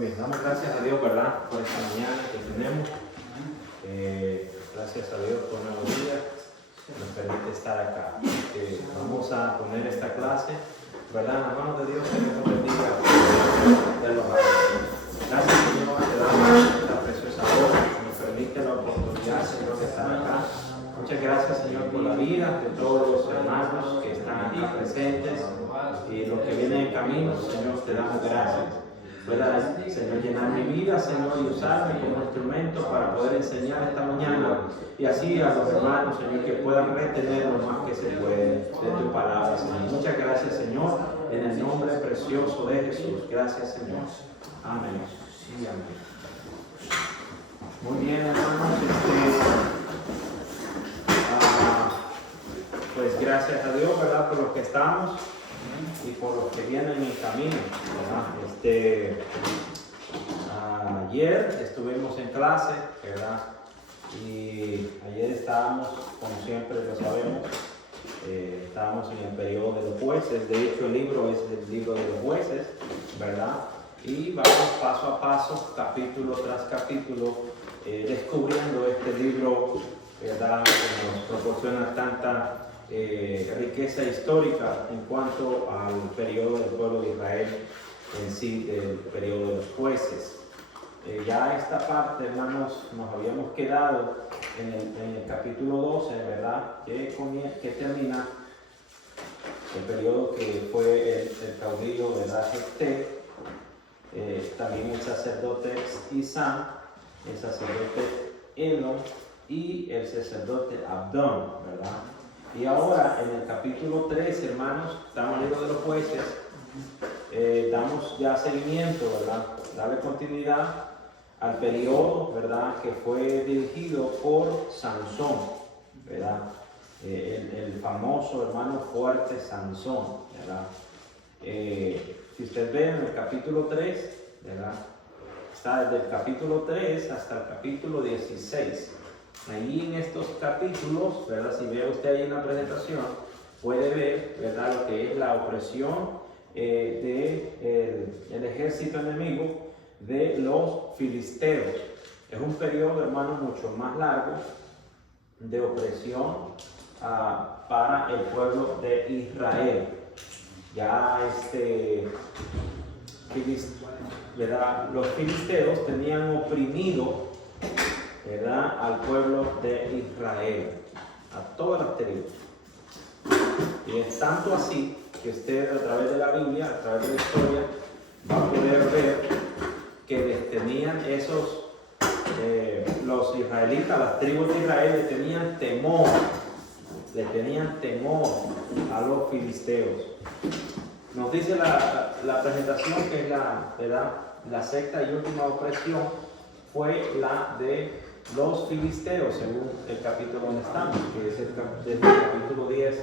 Muy bien, damos gracias a Dios, ¿verdad? Por esta mañana que tenemos. Gracias a Dios por un nuevo día. Nos permite estar acá. Vamos a poner esta clase, ¿verdad? En las manos de Dios, que nos bendiga de los Gracias, Señor, te damos esta preciosa hora, que nos permite la oportunidad, Señor, de estar acá. Muchas gracias, Señor, por la vida de todos los hermanos que están aquí presentes y los que vienen en camino. Señor, te damos gracias. Pueda, Señor, llenar mi vida, Señor, y usarme como instrumento para poder enseñar esta mañana y así a los hermanos, Señor, que puedan retener lo más que se puede de tu palabra, Señor. Muchas gracias, Señor, en el nombre precioso de Jesús. Gracias, Señor. Amén. Sí, amén. Muy bien, hermanos. Pues gracias a Dios, ¿verdad? Por los que estamos y por los que vienen en camino, ¿verdad? Ayer estuvimos en clase, ¿verdad? Y ayer estábamos, como siempre lo sabemos, estábamos en el periodo de los jueces. De hecho, el libro es el libro de los jueces, ¿verdad? Y vamos paso a paso, capítulo tras capítulo, descubriendo este libro, ¿verdad? Que nos proporciona tanta riqueza histórica en cuanto al periodo del pueblo de Israel en sí, del periodo de los jueces. Ya esta parte, hermanos, nos habíamos quedado en el capítulo 12, ¿verdad? Que termina el periodo que fue el caudillo de la Jefté, también el sacerdote Isán, el sacerdote Elon y el sacerdote Abdón, ¿verdad? Y ahora en el capítulo 3, hermanos, estamos en el libro de los jueces, damos ya seguimiento, ¿verdad? Darle continuidad al periodo, ¿verdad? Que fue dirigido por Sansón, ¿verdad? El famoso hermano fuerte Sansón, ¿verdad? Si usted ve en el capítulo 3, ¿verdad? Está desde el capítulo 3 hasta el capítulo 16. Ahí en estos capítulos, ¿verdad? Si ve usted ahí en la presentación, puede ver, ¿verdad? Lo que es la opresión del ejército enemigo de los filisteos. Es un periodo, hermano, mucho más largo de opresión para el pueblo de Israel. Ya ¿verdad? Los filisteos tenían oprimido, ¿verdad?, al pueblo de Israel, a todas las tribus. Y es tanto así que usted, a través de la Biblia, a través de la historia, va a poder ver que les tenían los israelitas, las tribus de Israel, le tenían temor a los filisteos. Nos dice la presentación que es la sexta y última opresión fue la de los filisteos, según el capítulo donde estamos, que es desde el capítulo 10,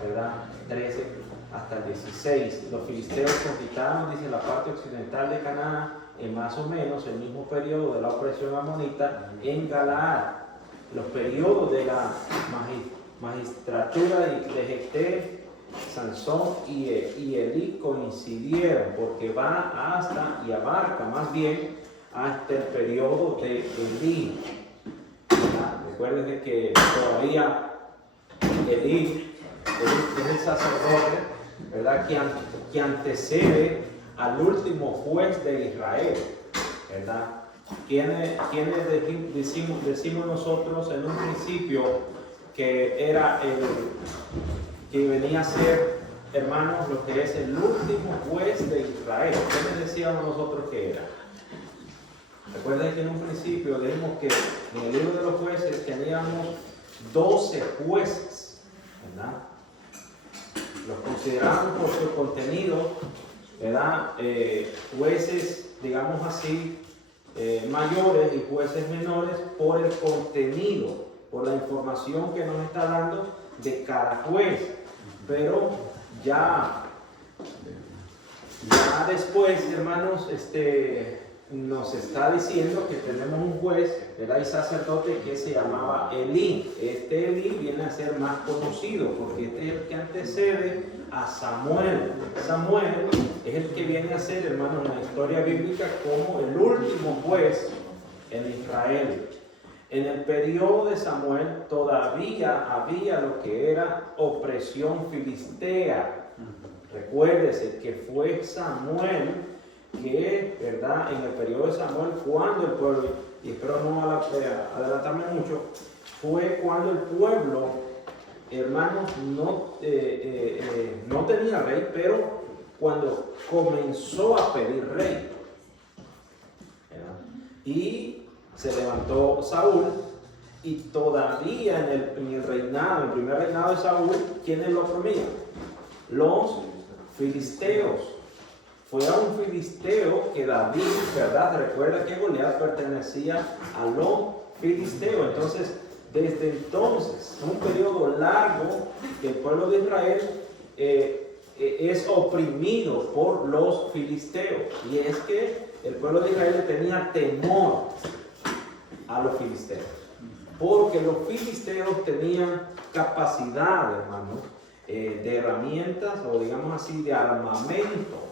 ¿verdad? 13 hasta el 16. Los filisteos conquistaron, dice, la parte occidental de Canaán en más o menos el mismo periodo de la opresión amonita en Galaad. Los periodos de la magistratura de Jefté, Sansón y Elí coincidieron, porque va hasta y abarca más bien hasta el periodo de Elí. Recuerden que todavía Elí es el sacerdote, ¿verdad?, que antecede al último juez de Israel, ¿verdad? ¿Quiénes decimos nosotros en un principio que era que venía a ser, hermanos, lo que es el último juez de Israel? ¿Qué decíamos nosotros que era? Recuerden que en un principio dijimos que en el libro de los jueces teníamos 12 jueces, ¿verdad? Los consideramos por su contenido, ¿verdad? Jueces, digamos así, mayores y jueces menores por el contenido, por la información que nos está dando de cada juez. Pero ya después, hermanos, nos está diciendo que tenemos un juez, ¿verdad? Y sacerdote que se llamaba Elí. Este Elí viene a ser más conocido porque este es el que antecede a Samuel. Samuel es el que viene a ser, hermanos, en la historia bíblica como el último juez en Israel. En el periodo de Samuel todavía había lo que era opresión filistea. Recuérdese que fue Samuel que, ¿verdad? En el periodo de Samuel, cuando el pueblo, y espero no adelantarme mucho, fue cuando el pueblo, hermanos, no tenía rey, pero cuando comenzó a pedir rey, ¿verdad? Y se levantó Saúl, y todavía en el reinado, el primer reinado de Saúl, ¿quiénes lo oprimían? Los filisteos. Fue a un filisteo que David, ¿verdad? Recuerda que Goliat pertenecía a los filisteos. Entonces, desde entonces, un periodo largo que el pueblo de Israel es oprimido por los filisteos. Y es que el pueblo de Israel tenía temor a los filisteos, porque los filisteos tenían capacidad, hermanos, de herramientas, o digamos así, de armamento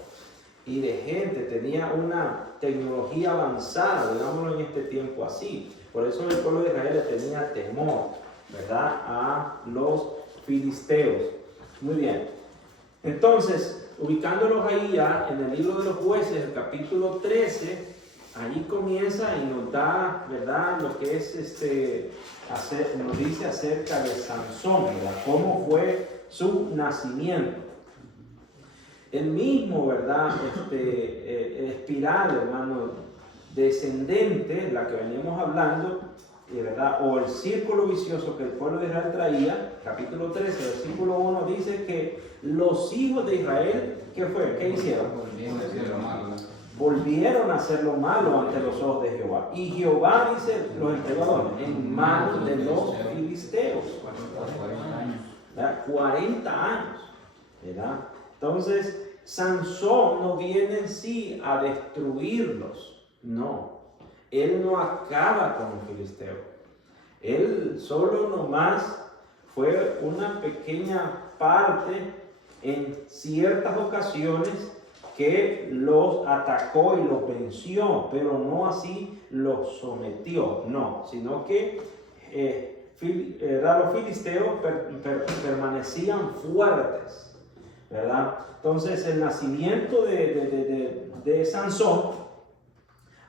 y de gente, tenía una tecnología avanzada, digámoslo en este tiempo así. Por eso el pueblo de Israel le tenía temor, ¿verdad?, a los filisteos. Muy bien. Entonces, ubicándolos ahí ya en el libro de los jueces, el capítulo 13, allí comienza y nos da, ¿verdad?, lo que es nos dice acerca de Sansón, ¿verdad?, cómo fue su nacimiento. El mismo, ¿verdad?, espiral, hermano, descendente, la que veníamos hablando, ¿verdad?, o el círculo vicioso que el pueblo de Israel traía, capítulo 13, versículo 1, dice que los hijos de Israel, ¿qué fue? ¿Qué hicieron? Volvieron a hacer lo malo ante los ojos de Jehová. Y Jehová, dice, los entregó en manos de los filisteos. 40 años, ¿verdad? Entonces, Sansón no viene en sí a destruirlos, no. Él no acaba con los filisteos. Él solo nomás fue una pequeña parte en ciertas ocasiones que los atacó y los venció, pero no así los sometió, no, sino que los filisteos permanecían fuertes, ¿verdad? Entonces el nacimiento de Sansón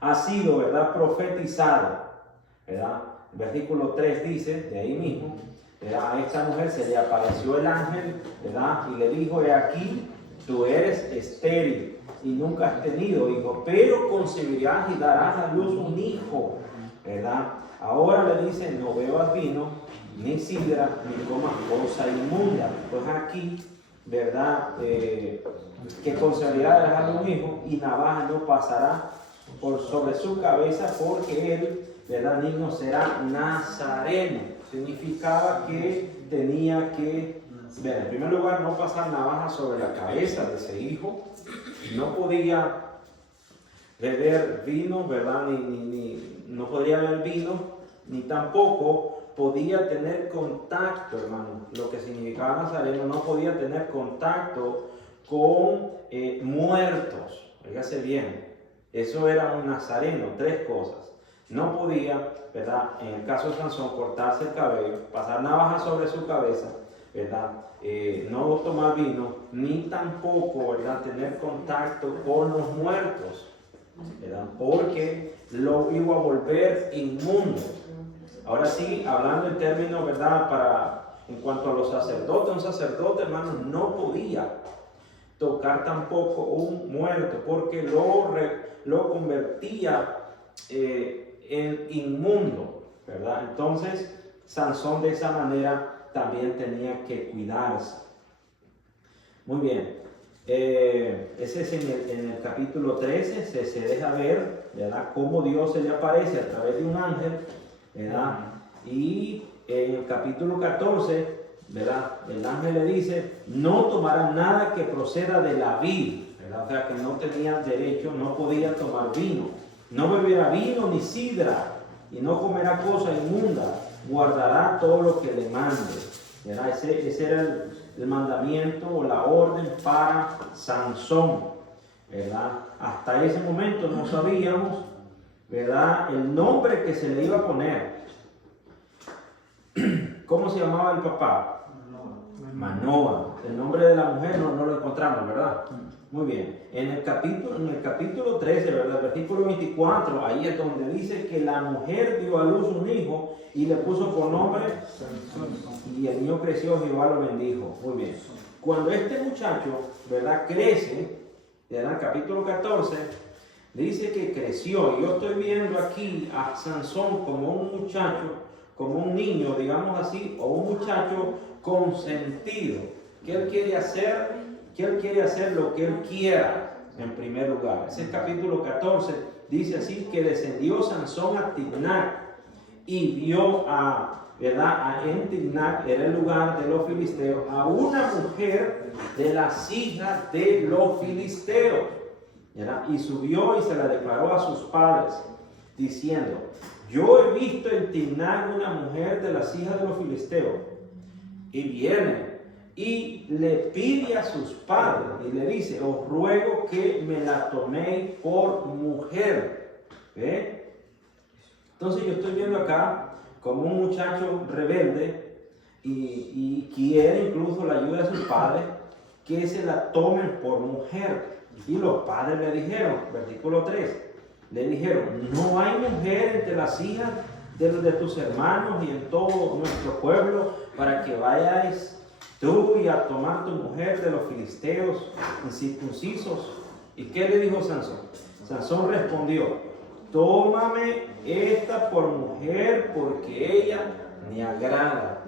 ha sido, ¿verdad?, profetizado, ¿verdad? El versículo 3 dice, de ahí mismo, ¿verdad?, a esta mujer se le apareció el ángel, ¿verdad?, y le dijo: he aquí, tú eres estéril y nunca has tenido hijo, pero concebirás y darás a luz un hijo, ¿verdad? Ahora le dice: no bebas vino, ni sidra, ni comas cosa inmunda. Pues aquí, ¿verdad?, que concebirá y dará un hijo, y navaja no pasará por sobre su cabeza, porque él, ¿verdad?, niño será nazareno. Significaba que tenía que, en primer lugar, no pasar navaja sobre la cabeza de ese hijo. No podía beber vino, ¿verdad? No podría beber vino, ni tampoco podía tener contacto, hermano. Lo que significaba nazareno, no podía tener contacto con muertos. Fíjese bien, eso era un nazareno. 3 cosas. No podía, ¿verdad?, en el caso de Sansón, cortarse el cabello, pasar navaja sobre su cabeza, ¿verdad?, no tomar vino, ni tampoco, ¿verdad?, tener contacto con los muertos, ¿verdad?, porque lo iba a volver inmundo. Ahora sí, hablando en términos, ¿verdad?, en cuanto a los sacerdotes, un sacerdote, hermano, no podía tocar tampoco un muerto, porque lo convertía en inmundo, ¿verdad? Entonces, Sansón de esa manera también tenía que cuidarse. Muy bien. Ese es en el capítulo 13, se deja ver, ¿verdad?, cómo Dios se le aparece a través de un ángel, ¿verdad? Y en el capítulo 14, ¿verdad?, el ángel le dice: no tomará nada que proceda de la vid, ¿verdad? O sea, que no tenía derecho, no podía tomar vino, No beberá vino ni sidra, y no comerá cosa inmunda, guardará todo lo que le mande. ¿Verdad? Ese era el mandamiento o la orden para Sansón. ¿Verdad? Hasta ese momento no sabíamos, ¿verdad?, el nombre que se le iba a poner. ¿Cómo se llamaba el papá? Manoa. El nombre de la mujer no lo encontramos, ¿verdad? Muy bien. En el capítulo 13, ¿verdad? Versículo 24, ahí es donde dice que la mujer dio a luz un hijo y le puso por nombre y el niño creció, Jehová lo bendijo. Muy bien. Cuando este muchacho, ¿verdad?, crece, ¿verdad? Capítulo 14, dice que creció. Yo estoy viendo aquí a Sansón como un muchacho, como un niño, digamos así, o un muchacho consentido, que él quiere hacer lo que él quiera en primer lugar. Ese es capítulo 14, dice así que descendió Sansón a Timnac y vio en Timnac, era el lugar de los filisteos, a una mujer de las hijas de los filisteos, ¿verdad? Y subió y se la declaró a sus padres, diciendo: yo he visto en Timnac una mujer de las hijas de los filisteos. Y viene y le pide a sus padres y le dice: os ruego que me la toméis por mujer. ¿Ve? Entonces yo estoy viendo acá como un muchacho rebelde y quiere incluso la ayuda de sus padres que se la tomen por mujer. Y los padres le dijeron, versículo 3, le dijeron: no hay mujer entre las hijas de tus hermanos y en todo nuestro pueblo para que vayáis tú y a tomar tu mujer de los filisteos incircuncisos. ¿Y qué le dijo Sansón? Sansón respondió: tómame esta por mujer porque ella me agrada.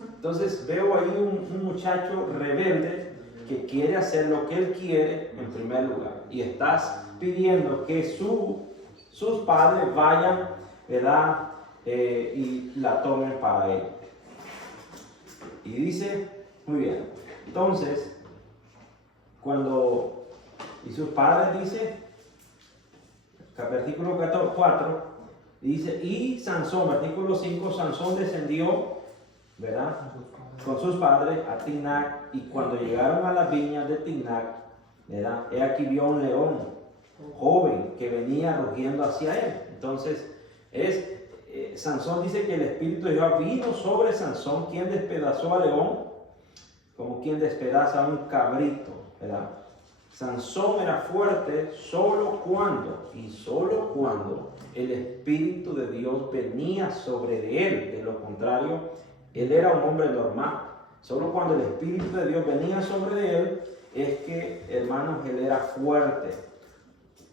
Entonces veo ahí un muchacho rebelde que quiere hacer lo que él quiere en primer lugar, y estás pidiendo que sus padres vayan, ¿verdad?, y la tomen para él. Y dice, muy bien, entonces, y sus padres, dice, versículo 4, dice: y Sansón, versículo 5, Sansón descendió, ¿verdad?, con sus padres a Timnac, y cuando llegaron a las viñas de Timnac, ¿verdad?, he aquí vio un león joven que venía rugiendo hacia él. Entonces, Sansón dice que el Espíritu de Jehová vino sobre Sansón, quien despedazó al león como quien despedaza a un cabrito, ¿verdad? Sansón era fuerte solo cuando el Espíritu de Dios venía sobre de él. De lo contrario, él era un hombre normal. Solo cuando el Espíritu de Dios venía sobre de él es que, hermanos, él era fuerte.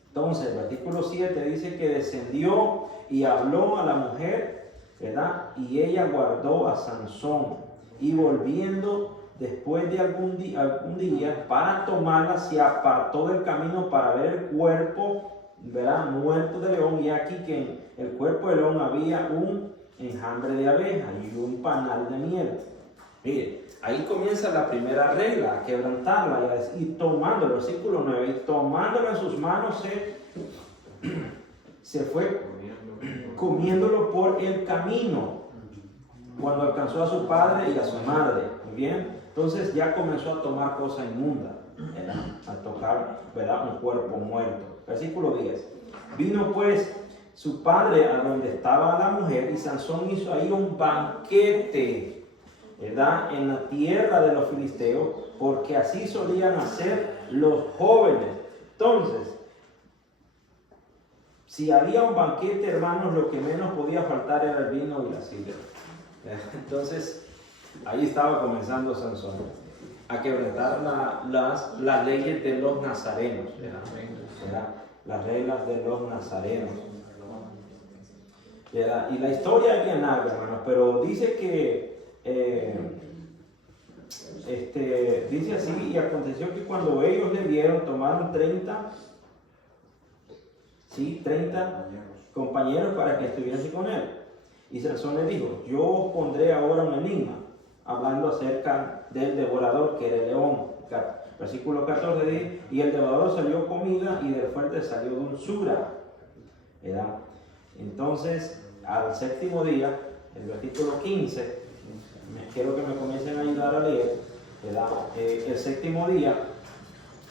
Entonces, el versículo 7 dice que descendió y habló a la mujer, ¿verdad? Y ella guardó a Sansón. Y volviendo después de algún día para tomarla, se apartó del camino para ver el cuerpo, ¿verdad?, muerto de león. Y aquí que en el cuerpo del león había un enjambre de abeja y un panal de miel. Mire, ahí comienza la primera regla, a quebrantarla, y tomándolo, versículo 9, y tomándolo en sus manos se fue comiéndolo por el camino, cuando alcanzó a su padre y a su madre. Muy bien, entonces ya comenzó a tomar cosa inmunda, ¿verdad?, a tocar, ¿verdad?, un cuerpo muerto. Versículo 10, vino pues su padre a donde estaba la mujer, y Sansón hizo ahí un banquete, ¿verdad?, en la tierra de los filisteos, porque así solían hacer los jóvenes. Entonces, si había un banquete, hermanos, lo que menos podía faltar era el vino y la sidra. Entonces, ahí estaba comenzando Sansón a quebrantar las leyes de los nazarenos, ¿verdad? Las reglas de los nazarenos, ¿verdad? Y la historia es bien larga, hermanos, pero dice que dice así: y aconteció que cuando ellos le vieron, tomaron 30 compañeros para que estuviesen con él. Y Sansón le dijo: yo os pondré ahora un enigma, hablando acerca del devorador, que era el león. Versículo 14 dice: y el devorador salió comida y del fuerte salió dulzura. ¿verdad? Entonces, al séptimo día, el versículo 15, quiero que me comiencen a ayudar a leer, ¿verdad? El séptimo día,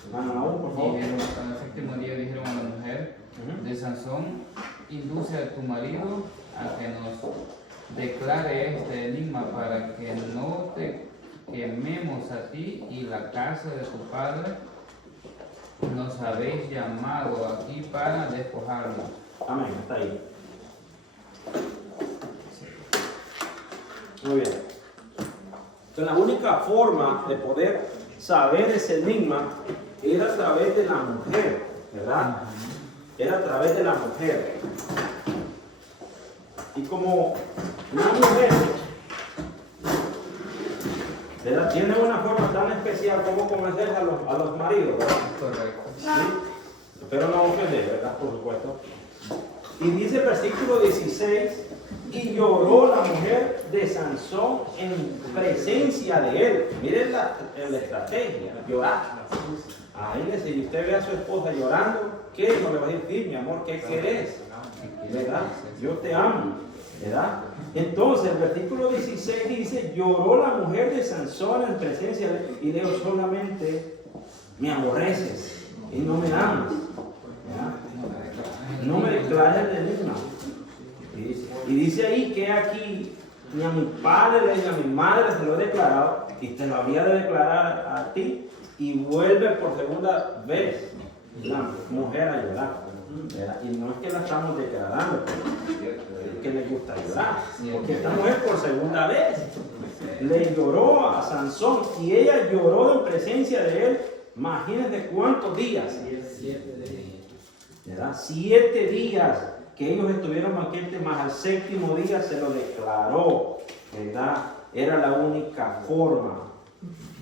hermano Naúm, por favor. Dijeron, al séptimo día dijeron a la mujer de Sansón, induce a tu marido a que nos declare este enigma para que no te quememos a ti y la casa de tu padre. Nos habéis llamado aquí para despojarnos. Amén, está ahí. Muy bien. Entonces, la única forma de poder saber ese enigma era a través de la mujer, ¿verdad? Era a través de la mujer. Y como una mujer, ¿verdad?, tiene una forma tan especial como conocer a los maridos, ¿verdad? Correcto. ¿Sí? Pero no ofender, ¿verdad? Por supuesto. Y dice el versículo 16, y lloró la mujer de Sansón en presencia de él. Miren la estrategia, llorar. Ahí si usted ve a su esposa llorando, ¿qué no le va a decir? Mi amor, ¿qué querés? ¿Verdad? Yo te amo, ¿verdad? Entonces el versículo 16 dice, lloró la mujer de Sansón en presencia de él, y leo solamente, me aborreces y no me amas, ¿verdad? No me declares el enigma. Y dice ahí que aquí ni a mi padre ni a mi madre se lo he declarado, y te lo había de declarar a ti, y vuelve por segunda vez la mujer a llorar, ¿verdad? Y no es que la estamos declarando, es que le gusta llorar, porque esta mujer por segunda vez le lloró a Sansón, y ella lloró en presencia de él. Imagínense cuántos días, ¿verdad? 7 días que ellos estuvieron banquete, más al séptimo día se lo declaró, ¿verdad? Era la única forma.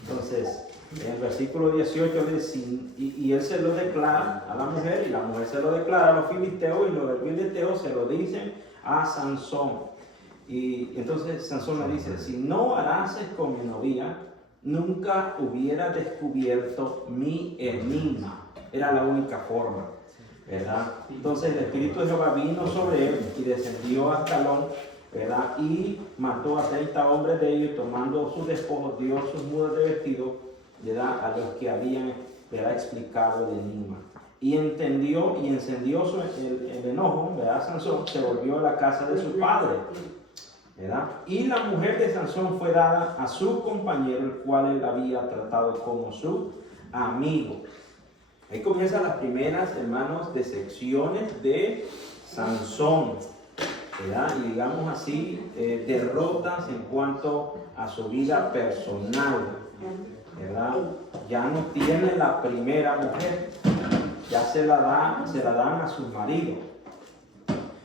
Entonces, en el versículo 18 dice, y él se lo declara a la mujer, y la mujer se lo declara a los filisteos, y los filisteos se lo dicen a Sansón. Y entonces Sansón le dice, si no harases con mi novia, nunca hubiera descubierto mi enigma. Era la única forma, ¿verdad? Entonces el Espíritu de Jehová vino sobre él y descendió hasta Alón, ¿verdad? Y mató a 30 hombres de ellos, tomando sus despojos, dio sus mudas de vestido, ¿verdad?, a los que habían, ¿verdad?, explicado el enigma. Y entendió y encendió el enojo, ¿verdad? Sansón se volvió a la casa de su padre, ¿verdad? Y la mujer de Sansón fue dada a su compañero, el cual él había tratado como su amigo. Ahí comienzan las primeras, hermanos, decepciones de Sansón, ¿verdad? Y digamos así, derrotas en cuanto a su vida personal, ¿verdad? Ya no tiene la primera mujer, ya se la dan a sus maridos.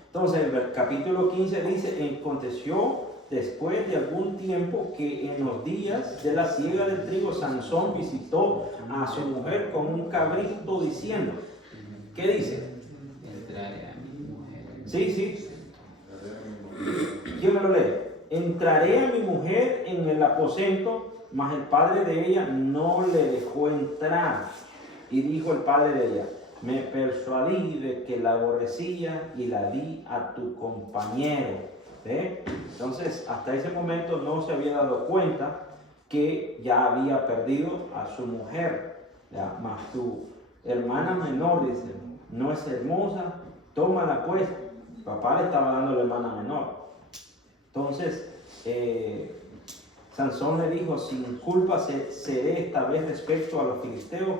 Entonces el capítulo 15 dice, aconteció después de algún tiempo que en los días de la siega del trigo, Sansón visitó a su mujer con un cabrito diciendo, ¿qué dice? Entraré a mi mujer. Sí. ¿Quién me lo lee? Entraré a mi mujer en el aposento, mas el padre de ella no le dejó entrar. Y dijo el padre de ella, me persuadí de que la aborrecía y la di a tu compañero. ¿Ve? Entonces, hasta ese momento no se había dado cuenta que ya había perdido a su mujer. ¿Ya? Mas tu hermana menor, dice, no es hermosa, tómala pues. Papá le estaba dando a la hermana menor. Entonces, Sansón le dijo, sin culpa seré esta vez respecto a los filisteos,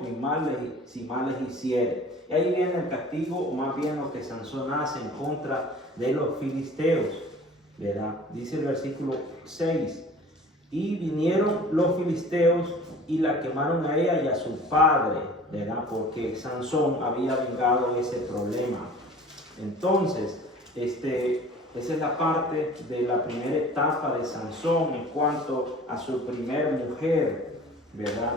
si mal les hiciere. Y ahí viene el castigo, o más bien lo que Sansón hace en contra de los filisteos, ¿verdad? Dice el versículo 6, y vinieron los filisteos y la quemaron a ella y a su padre, ¿verdad? Porque Sansón había vengado ese problema. Entonces, esa es la parte de la primera etapa de Sansón en cuanto a su primer mujer, ¿verdad?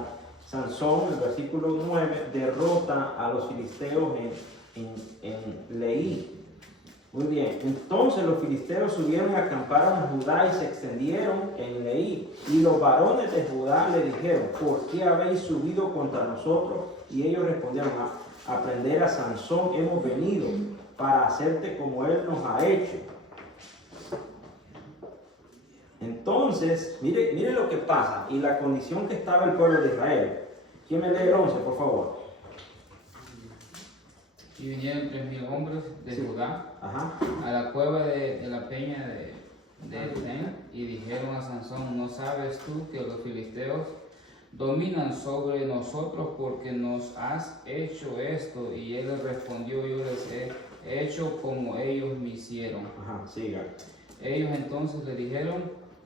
Sansón, en el versículo 9, derrota a los filisteos en Leí. Muy bien, entonces los filisteos subieron y acamparon a Judá y se extendieron en Leí. Y los varones de Judá le dijeron, ¿por qué habéis subido contra nosotros? Y ellos respondieron, a prender a Sansón hemos venido. para hacerte como Él nos ha hecho. Entonces, mire lo que pasa y la condición que estaba el pueblo de Israel. ¿Quién me lee el 11, por favor? Y vinieron 3,000 hombres de Judá Ajá. a la cueva de la peña de Edén y dijeron a Sansón: ¿no sabes tú que los filisteos dominan sobre nosotros porque nos has hecho esto? Y él les respondió: yo les he hecho como ellos me hicieron. Ajá, siga. Ellos entonces le dijeron: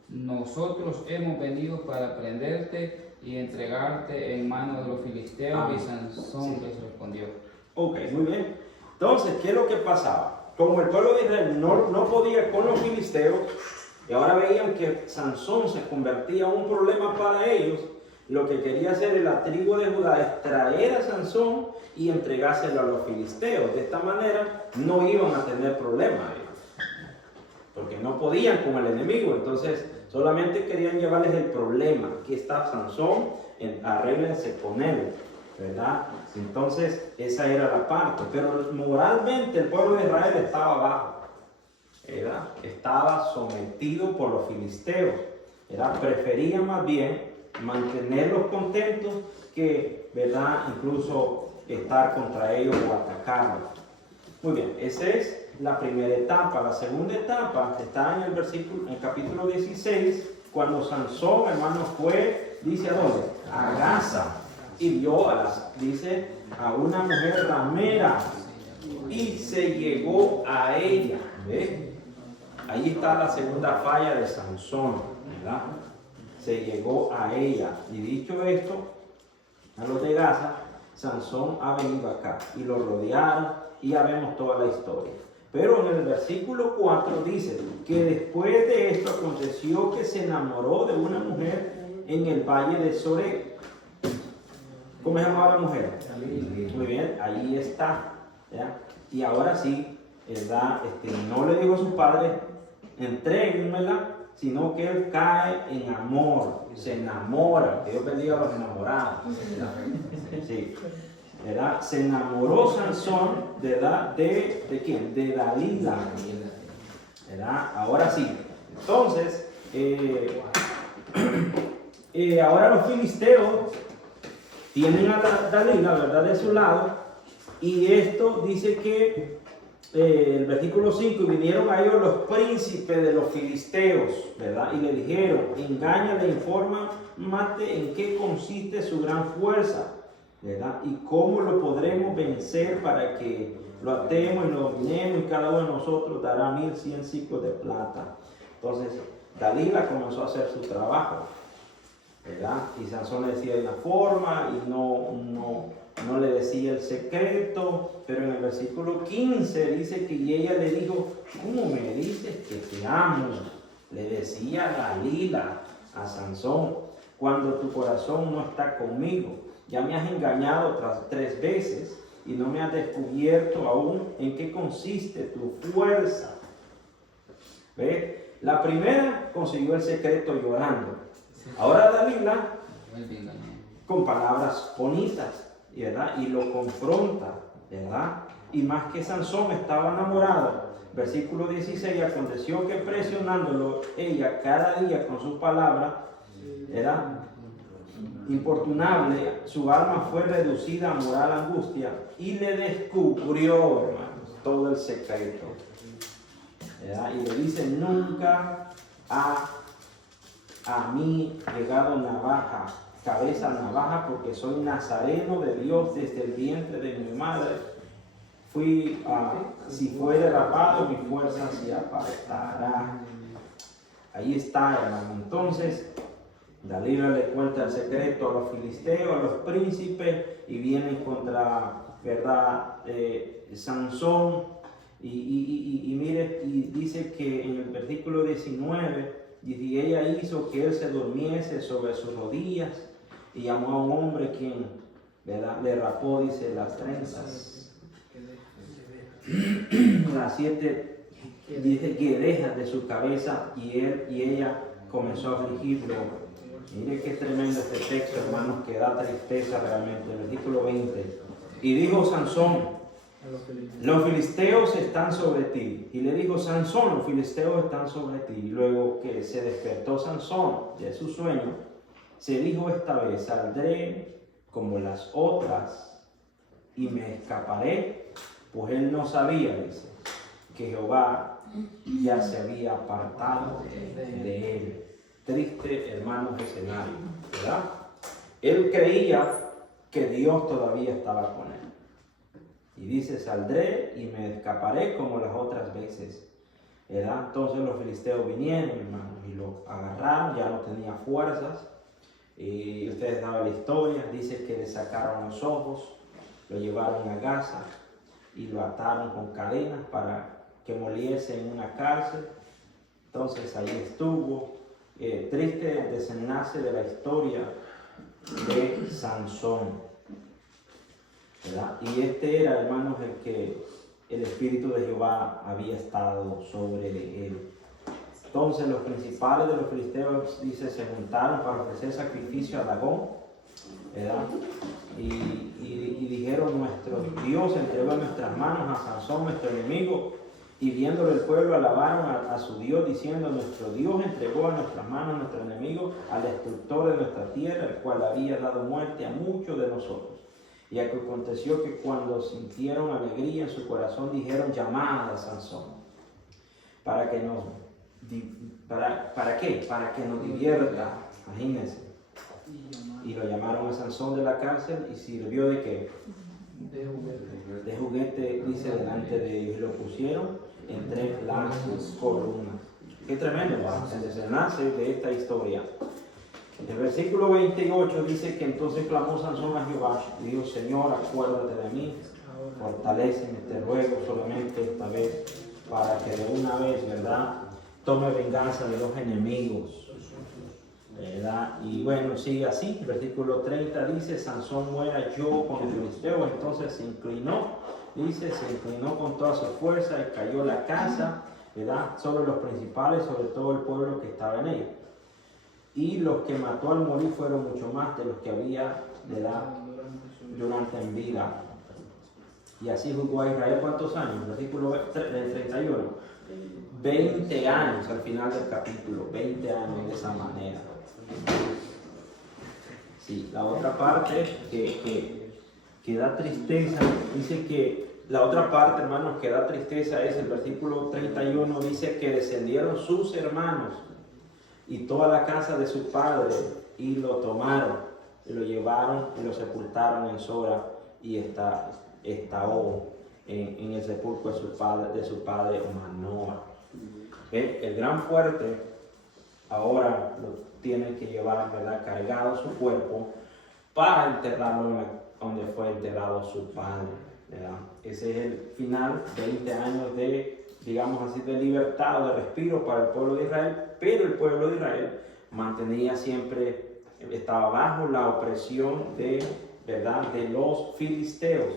nosotros hemos venido para prenderte y entregarte en manos de los filisteos. Y Sansón les respondió. Ok, muy bien. Entonces, ¿qué es lo que pasaba? Como el pueblo de Israel no podía con los filisteos, y ahora veían que Sansón se convertía en un problema para ellos, lo que quería hacer la tribu de Judá es traer a Sansón y entregárselo a los filisteos. De esta manera no iban a tener problemas ellos, porque no podían con el enemigo. Entonces solamente querían llevarles el problema. Aquí está Sansón, arréglense con él, ¿verdad? Entonces esa era la parte. Pero moralmente el pueblo de Israel estaba abajo, ¿verdad? Estaba sometido por los filisteos, ¿verdad? Prefería más bien mantenerlos contentos que, ¿verdad?, incluso estar contra ellos o atacarlos. Muy bien, esa es la primera etapa. La segunda etapa está en el versículo, en el capítulo 16, cuando Sansón, hermano, fue, dice, ¿a dónde? A Gaza, y vio dice, a una mujer ramera y se llegó a ella. ¿Ve? Ahí está la segunda falla de Sansón, ¿verdad? Se llegó a ella. Y dicho esto, a los de Gaza, Sansón ha venido acá y lo rodearon y ya vemos toda la historia. Pero en el versículo 4 dice que después de esto aconteció que se enamoró de una mujer en el valle de Sorek. ¿Cómo se llamaba la mujer? Muy bien, ahí está, ¿ya? Y ahora sí, ¿verdad? No le dijo a sus padres: entréguenmela, sino que él cae en amor, se enamora. Que Dios bendiga a los enamorados. Sí, ¿verdad? Se enamoró Sansón, ¿verdad? ¿De quién? De Dalila, ¿verdad? Ahora sí. Entonces, ahora los filisteos tienen a Dalila, ¿verdad?, de su lado, y esto dice que el versículo 5, vinieron a ellos los príncipes de los filisteos, ¿verdad? Y le dijeron: engáñale, infórmate en qué consiste su gran fuerza, ¿verdad? Y cómo lo podremos vencer para que lo atemos y lo dominemos, y cada uno de nosotros dará 1,100 ciclos de plata. Entonces Dalila comenzó a hacer su trabajo, ¿verdad? Y Sansón le decía de una forma y no le decía el secreto. Pero en el versículo 15 dice que ella le dijo: ¿cómo me dices que te amo? Le decía Dalila a Sansón: cuando tu corazón no está conmigo. Ya me has engañado 3 veces y no me has descubierto aún en qué consiste tu fuerza. ¿Ves? La primera consiguió el secreto llorando. Ahora Dalila, con palabras bonitas, ¿verdad? Y lo confronta, ¿verdad? Y más que Sansón estaba enamorado. Versículo 16, aconteció que presionándolo ella cada día con sus palabras, ¿verdad?, importunable, su alma fue reducida a moral angustia y le descubrió, hermanos, todo el secreto, ¿verdad? Y le dice: nunca ha a mí llegado cabeza navaja, porque soy nazareno de Dios desde el vientre de mi madre. Si fuere rapado, mi fuerza se apartará. Ahí está, hermano. Entonces Dalila le cuenta el secreto a los filisteos, a los príncipes, y vienen contra, ¿verdad?, Sansón. Y mire, y dice que en el versículo 19, y ella hizo que él se durmiese sobre sus rodillas y llamó a un hombre quien, ¿verdad?, le rapó, dice, las trenzas. Las 7, dice, que deja de su cabeza, y ella comenzó a afligirlo. Mire qué tremendo este texto, hermanos, que da tristeza realmente. El versículo 20. Y dijo Sansón: los filisteos están sobre ti. Y le dijo, Sansón, los filisteos están sobre ti. Luego que se despertó Sansón de su sueño, se dijo esta vez, saldré como las otras y me escaparé. Pues él no sabía, dice, que Jehová ya se había apartado de él. Triste, hermanos, escenario, ¿verdad? Él creía que Dios todavía estaba con él. Y dice, saldré y me escaparé como las otras veces, ¿verdad? Entonces los filisteos vinieron, hermanos, y lo agarraron, ya no tenía fuerzas. Y ustedes saben la historia, dice que le sacaron los ojos, lo llevaron a Gaza y lo ataron con cadenas para que moliese en una cárcel. Entonces ahí estuvo. Triste el desenlace de la historia de Sansón, ¿verdad? Y este era, hermanos, el que el Espíritu de Jehová había estado sobre él. Entonces los principales de los filisteos, dice, se juntaron para ofrecer sacrificio a Dagón, ¿verdad? Y dijeron, nuestro Dios entregó en nuestras manos a Sansón, nuestro enemigo. Y viéndolo el pueblo, alabaron a su Dios, diciendo, nuestro Dios entregó en nuestras manos a nuestro enemigo, al destructor de nuestra tierra, el cual había dado muerte a muchos de nosotros. Y aconteció que cuando sintieron alegría en su corazón, dijeron, llamad a Sansón, para que nos ¿para qué? Para que nos divierta, imagínense. Y lo llamaron a Sansón de la cárcel y sirvió de qué? De juguete, dice, delante de ellos. Y lo pusieron entre las columnas. Qué tremendo, ¿verdad? El desenlace de esta historia. El versículo 28 dice que entonces clamó Sansón a Jehová y dijo, Señor, acuérdate de mí, fortaléceme, te ruego solamente esta vez, para que de una vez, ¿verdad?, tome venganza de los enemigos, ¿verdad? Y bueno, sigue así. El versículo 30 dice, Sansón muera yo con el filisteo. Entonces se inclinó, dice, se inclinó con toda su fuerza y cayó la casa, ¿verdad?, sobre los principales, sobre todo el pueblo que estaba en ella. Y los que mató al morir fueron mucho más de los que había, ¿verdad?, durante en vida. Y así jugó a Israel, ¿cuántos años? Versículo 31. 20 años al final del capítulo, 20 años de esa manera. Sí, la otra parte que da tristeza, dice que la otra parte, hermanos, que da tristeza es el versículo 31, dice que descendieron sus hermanos y toda la casa de su padre y lo tomaron y lo llevaron y lo sepultaron en Sora y estaba en el sepulcro de su padre Manoah. El gran fuerte ahora lo tiene que llevar, ¿verdad?, cargado su cuerpo para enterrarlo donde fue enterrado su padre, ¿verdad? Ese es el final, 20 años de, digamos así, de libertad o de respiro para el pueblo de Israel, pero el pueblo de Israel mantenía siempre, estaba bajo la opresión de, ¿verdad?, de los filisteos.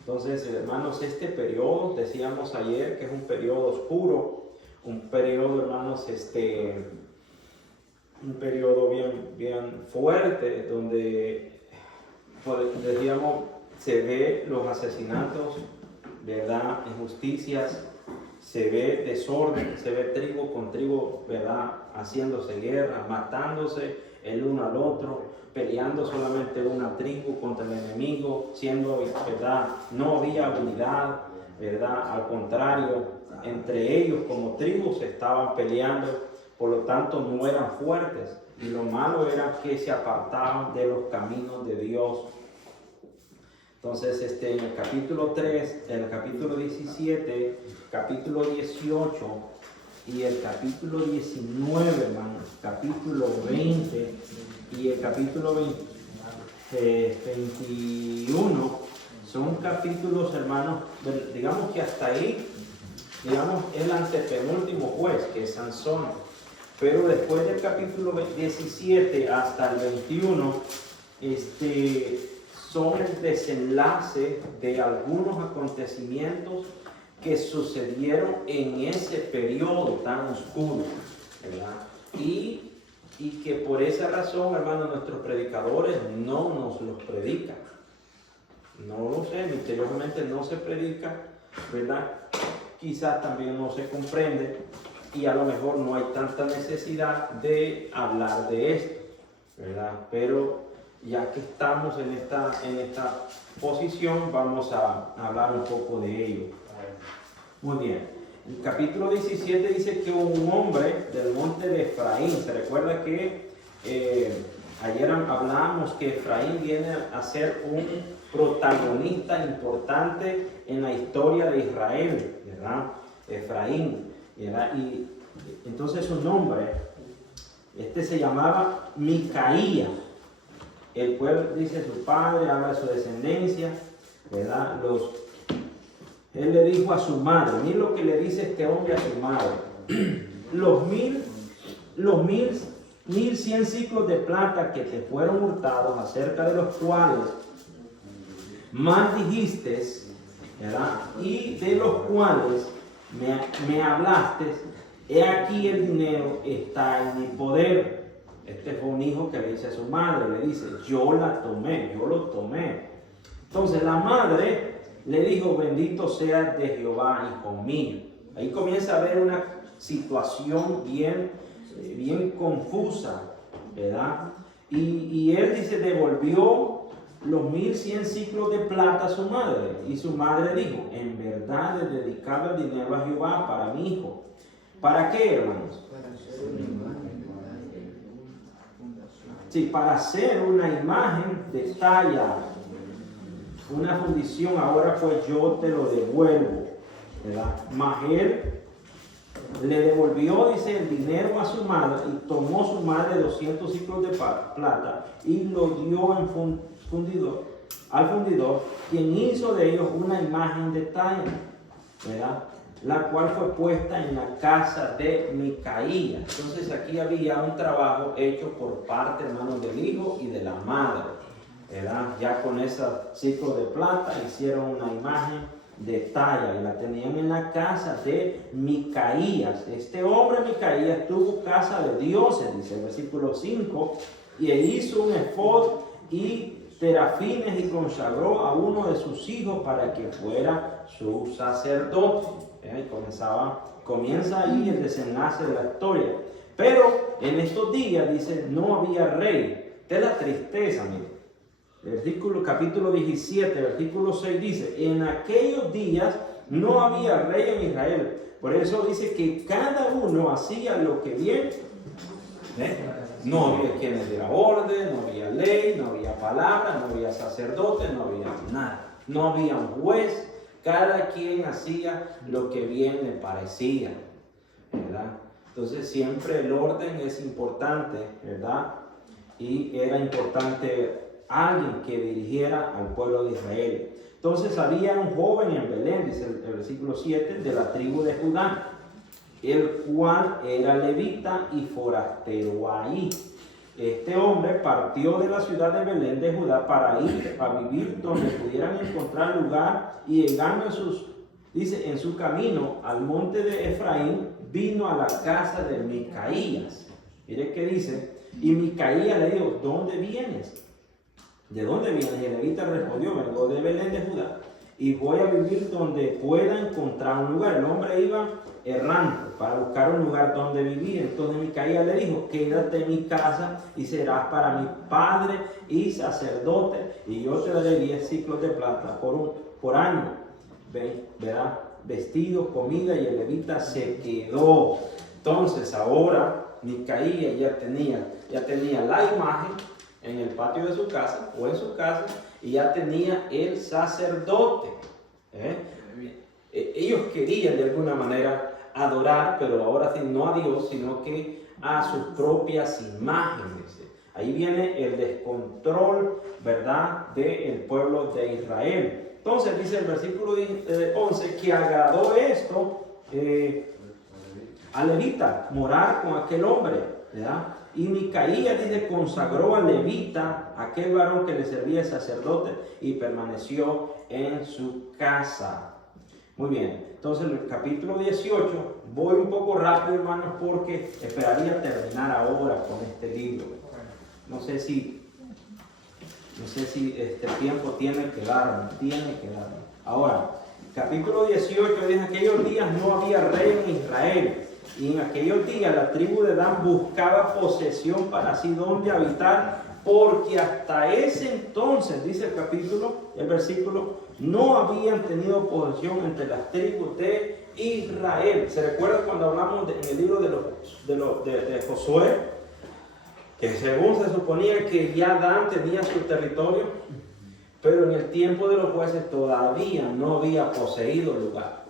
Entonces, hermanos, este periodo, decíamos ayer que es un periodo oscuro, un periodo, hermanos, un periodo bien fuerte, donde, pues, decíamos, se ve los asesinatos, ¿verdad?, injusticias, se ve desorden, se ve tribu con tribu, ¿verdad?, haciéndose guerra, matándose el uno al otro, peleando solamente una tribu contra el enemigo, siendo, ¿verdad?, no había unidad, ¿verdad?, al contrario, entre ellos como tribus estaban peleando, por lo tanto no eran fuertes, y lo malo era que se apartaban de los caminos de Dios. Entonces, en el capítulo 3, en el capítulo 17, capítulo 18 y el capítulo 19, hermanos, capítulo 20 y el capítulo 21, son capítulos, hermanos, digamos que hasta ahí, digamos, el antepenúltimo juez, que es Sansón. Pero después del capítulo 17 hasta el 21, son el desenlace de algunos acontecimientos que sucedieron en ese periodo tan oscuro, ¿verdad? Y que por esa razón, hermanos, nuestros predicadores no nos los predican, No lo sé, misteriosamente no se predica, ¿verdad? Quizás también no se comprende y a lo mejor no hay tanta necesidad de hablar de esto, ¿verdad? Pero ya que estamos en esta posición, vamos a hablar un poco de ello. Muy bien. El capítulo 17 dice que un hombre del monte de Efraín, se recuerda que ayer hablábamos que Efraín viene a ser un protagonista importante en la historia de Israel, ¿verdad? Efraín, ¿verdad? Y entonces su nombre, se llamaba Micaía. El pueblo dice su padre, habla de su descendencia, ¿verdad? Él le dijo a su madre, miren lo que le dice este hombre a su madre: los 1100 ciclos de plata que te fueron hurtados, acerca de los cuales más dijiste, ¿verdad? Y de los cuales me hablaste, he aquí el dinero está en mi poder. Este fue un hijo que le dice a su madre, le dice, yo lo tomé. Entonces la madre le dijo, bendito seas de Jehová, hijo mío. Ahí comienza a haber una situación bien confusa, ¿verdad? Y él dice, devolvió los 1100 ciclos de plata a su madre. Y su madre dijo, en verdad le dedicaba el dinero a Jehová para mi hijo. ¿Para qué, hermanos? Sí, para hacer una imagen de talla, una fundición. Ahora pues yo te lo devuelvo, ¿verdad? Mas él le devolvió, dice, el dinero a su madre, y tomó su madre 200 ciclos de plata y lo dio al fundidor, quien hizo de ellos una imagen de talla, ¿verdad? La cual fue puesta en la casa de Micaía. Entonces aquí había un trabajo hecho por parte, hermanos, del hijo y de la madre, ¿verdad? Ya con ese ciclo de plata hicieron una imagen de talla y la tenían en la casa de Micaías. Este hombre Micaías tuvo casa de dioses, dice el versículo 5, y hizo un efod y terafines y consagró a uno de sus hijos para que fuera su sacerdote. Comienza ahí el desenlace de la historia. Pero en estos días, dice, no había rey. Esta es la tristeza, mire. Capítulo 17, versículo 6 dice, en aquellos días no había rey en Israel. Por eso dice que cada uno hacía lo que bien. No había quien le diera orden, no había ley, no había palabra, no había sacerdote, no había nada. No había un juez. Cada quien hacía lo que bien le parecía, ¿verdad? Entonces siempre el orden es importante, ¿verdad? Y era importante alguien que dirigiera al pueblo de Israel. Entonces había un joven en Belén, dice el versículo 7, de la tribu de Judá, el cual era levita y forastero ahí. Este hombre partió de la ciudad de Belén de Judá para ir a vivir donde pudieran encontrar lugar, y llegando en su camino al monte de Efraín, vino a la casa de Micaías. Mire qué dice, y Micaías le dijo, ¿dónde vienes? ¿De dónde vienes? Y el levita respondió, vengo de Belén de Judá y voy a vivir donde pueda encontrar un lugar. El hombre iba errante para buscar un lugar donde vivir. Entonces Micaías le dijo, quédate en mi casa y serás para mi padre y sacerdote, y yo te daré 10 ciclos de plata por año, ¿verdad? Vestido, comida. Y el levita se quedó. Entonces ahora Micaías ya tenía la imagen en el patio de su casa o en su casa, y ya tenía el sacerdote. Ellos querían de alguna manera adorar, pero ahora sí no a Dios, sino que a sus propias imágenes. Ahí viene el descontrol, ¿verdad?, del pueblo de Israel. Entonces dice el versículo 11 que agradó esto a levita, morar con aquel hombre, ¿verdad? Y Micaías, dice, consagró a levita, aquel varón que le servía de sacerdote, y permaneció en su casa. Muy bien, entonces el capítulo 18, voy un poco rápido, hermanos, porque esperaría terminar ahora con este libro. No sé si No sé si este tiempo tiene que darme. Ahora, capítulo 18 dice: en aquellos días no había rey en Israel. Y en aquellos días la tribu de Dan buscaba posesión para sí donde habitar, porque hasta ese entonces, dice el versículo, no habían tenido posesión entre las tribus de Israel. ¿Se recuerda cuando hablamos en el libro de Josué? Que según se suponía que ya Dan tenía su territorio, pero en el tiempo de los jueces todavía no había poseído el lugar.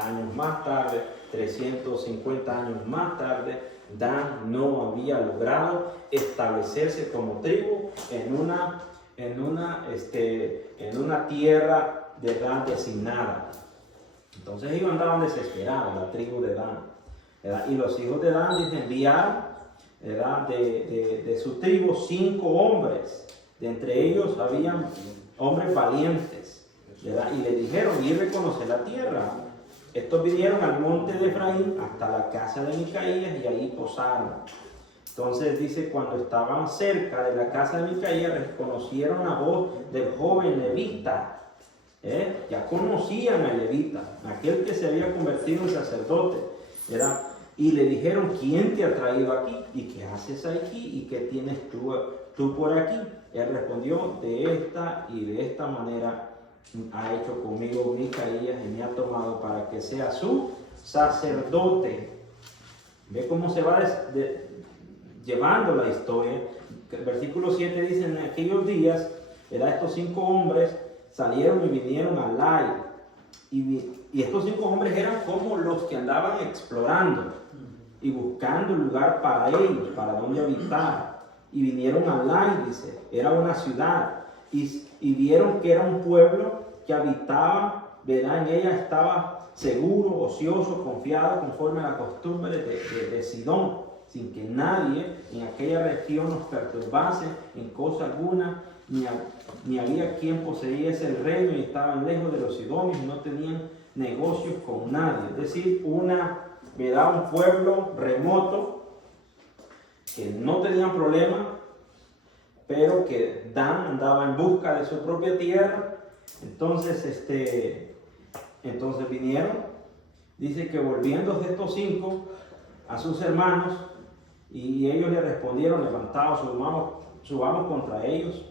Años más tarde, 350 años más tarde, Dan no había logrado establecerse como tribu en una tierra de Dan designada. Entonces ellos andaban desesperados, la tribu de Dan, ¿verdad? Y los hijos de Dan enviaron, ¿verdad?, de su tribu 5 hombres. De entre ellos habían hombres valientes, ¿verdad? Y le dijeron: ir a reconocer la tierra. Estos vinieron al monte de Efraín hasta la casa de Micaías y ahí posaron. Entonces dice: cuando estaban cerca de la casa de Micaías, reconocieron la voz del joven levita. Ya conocían al levita, aquel que se había convertido en sacerdote, ¿verdad? Y le dijeron: ¿quién te ha traído aquí? ¿Y qué haces aquí? ¿Y qué tienes tú por aquí? Él respondió: de esta y de esta manera ha hecho conmigo Micaías y me ha tomado para que sea su sacerdote. Ve cómo se va llevando la historia. El versículo 7 dice: en aquellos días, estos 5 hombres salieron y vinieron a Lai. Y estos 5 hombres eran como los que andaban explorando y buscando un lugar para ellos, para donde habitar. Y vinieron a Lai, dice, era una ciudad. Y vieron que era un pueblo que habitaba, ¿verdad? En ella estaba seguro, ocioso, confiado, conforme a la costumbre de Sidón, sin que nadie en aquella región nos perturbase en cosa alguna, ni había quien poseyese el reino, y estaban lejos de los sidonios y no tenían negocios con nadie. Es decir, un pueblo remoto que no tenían problema, pero que Dan andaba en busca de su propia tierra. Entonces vinieron, dice que volviéndose estos 5 a sus hermanos, y ellos le respondieron: levantaos, subamos contra ellos.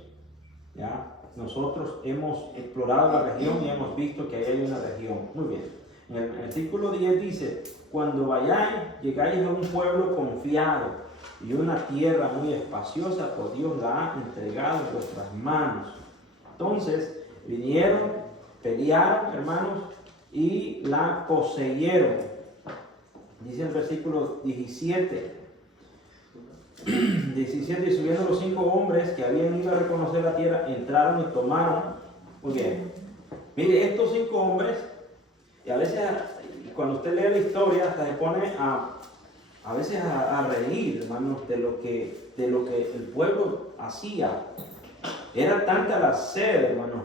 ¿Ya? Nosotros hemos explorado la región y hemos visto que ahí hay una región. Muy bien. En el versículo 10 dice: cuando vayáis, llegáis a un pueblo confiado y una tierra muy espaciosa, pues Dios la ha entregado en vuestras manos. Entonces vinieron, pelearon, hermanos, y la poseyeron. Dice el versículo 17, y subiendo los 5 hombres que habían ido a reconocer la tierra, entraron y tomaron. Muy bien. Mire, estos 5 hombres, y a veces cuando usted lee la historia, hasta se pone a veces a reír, hermanos, de lo que el pueblo hacía. Era tanta la sed, hermanos,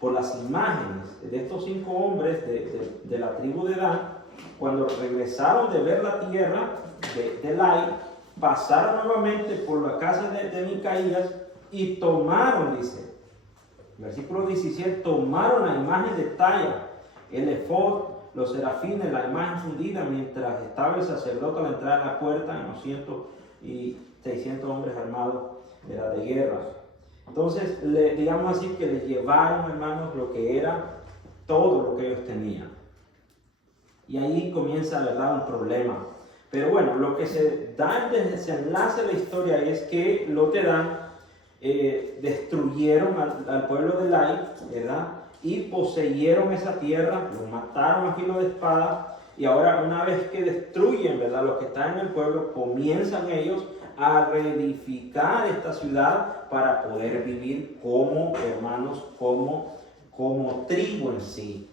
por las imágenes de estos 5 hombres de la tribu de Dan. Cuando regresaron de ver la tierra de Lai, pasaron nuevamente por la casa de Micaías y tomaron, dice, versículo 17, tomaron la imagen de talla, el efod, los serafines, la imagen fundida, mientras estaba el sacerdote a la entrada de la puerta, en los 600 hombres armados de guerra. Entonces, digamos así, que les llevaron, hermanos, lo que era todo lo que ellos tenían. Y ahí comienza, ¿verdad?, un problema. Pero bueno, lo que se da el desenlace de la historia es que los de Dan destruyeron al pueblo de Lai, ¿verdad?, y poseyeron esa tierra, los mataron a filo de espada. Y ahora, una vez que destruyen, ¿verdad?, los que están en el pueblo, comienzan ellos a reedificar esta ciudad para poder vivir como hermanos, como tribu en sí,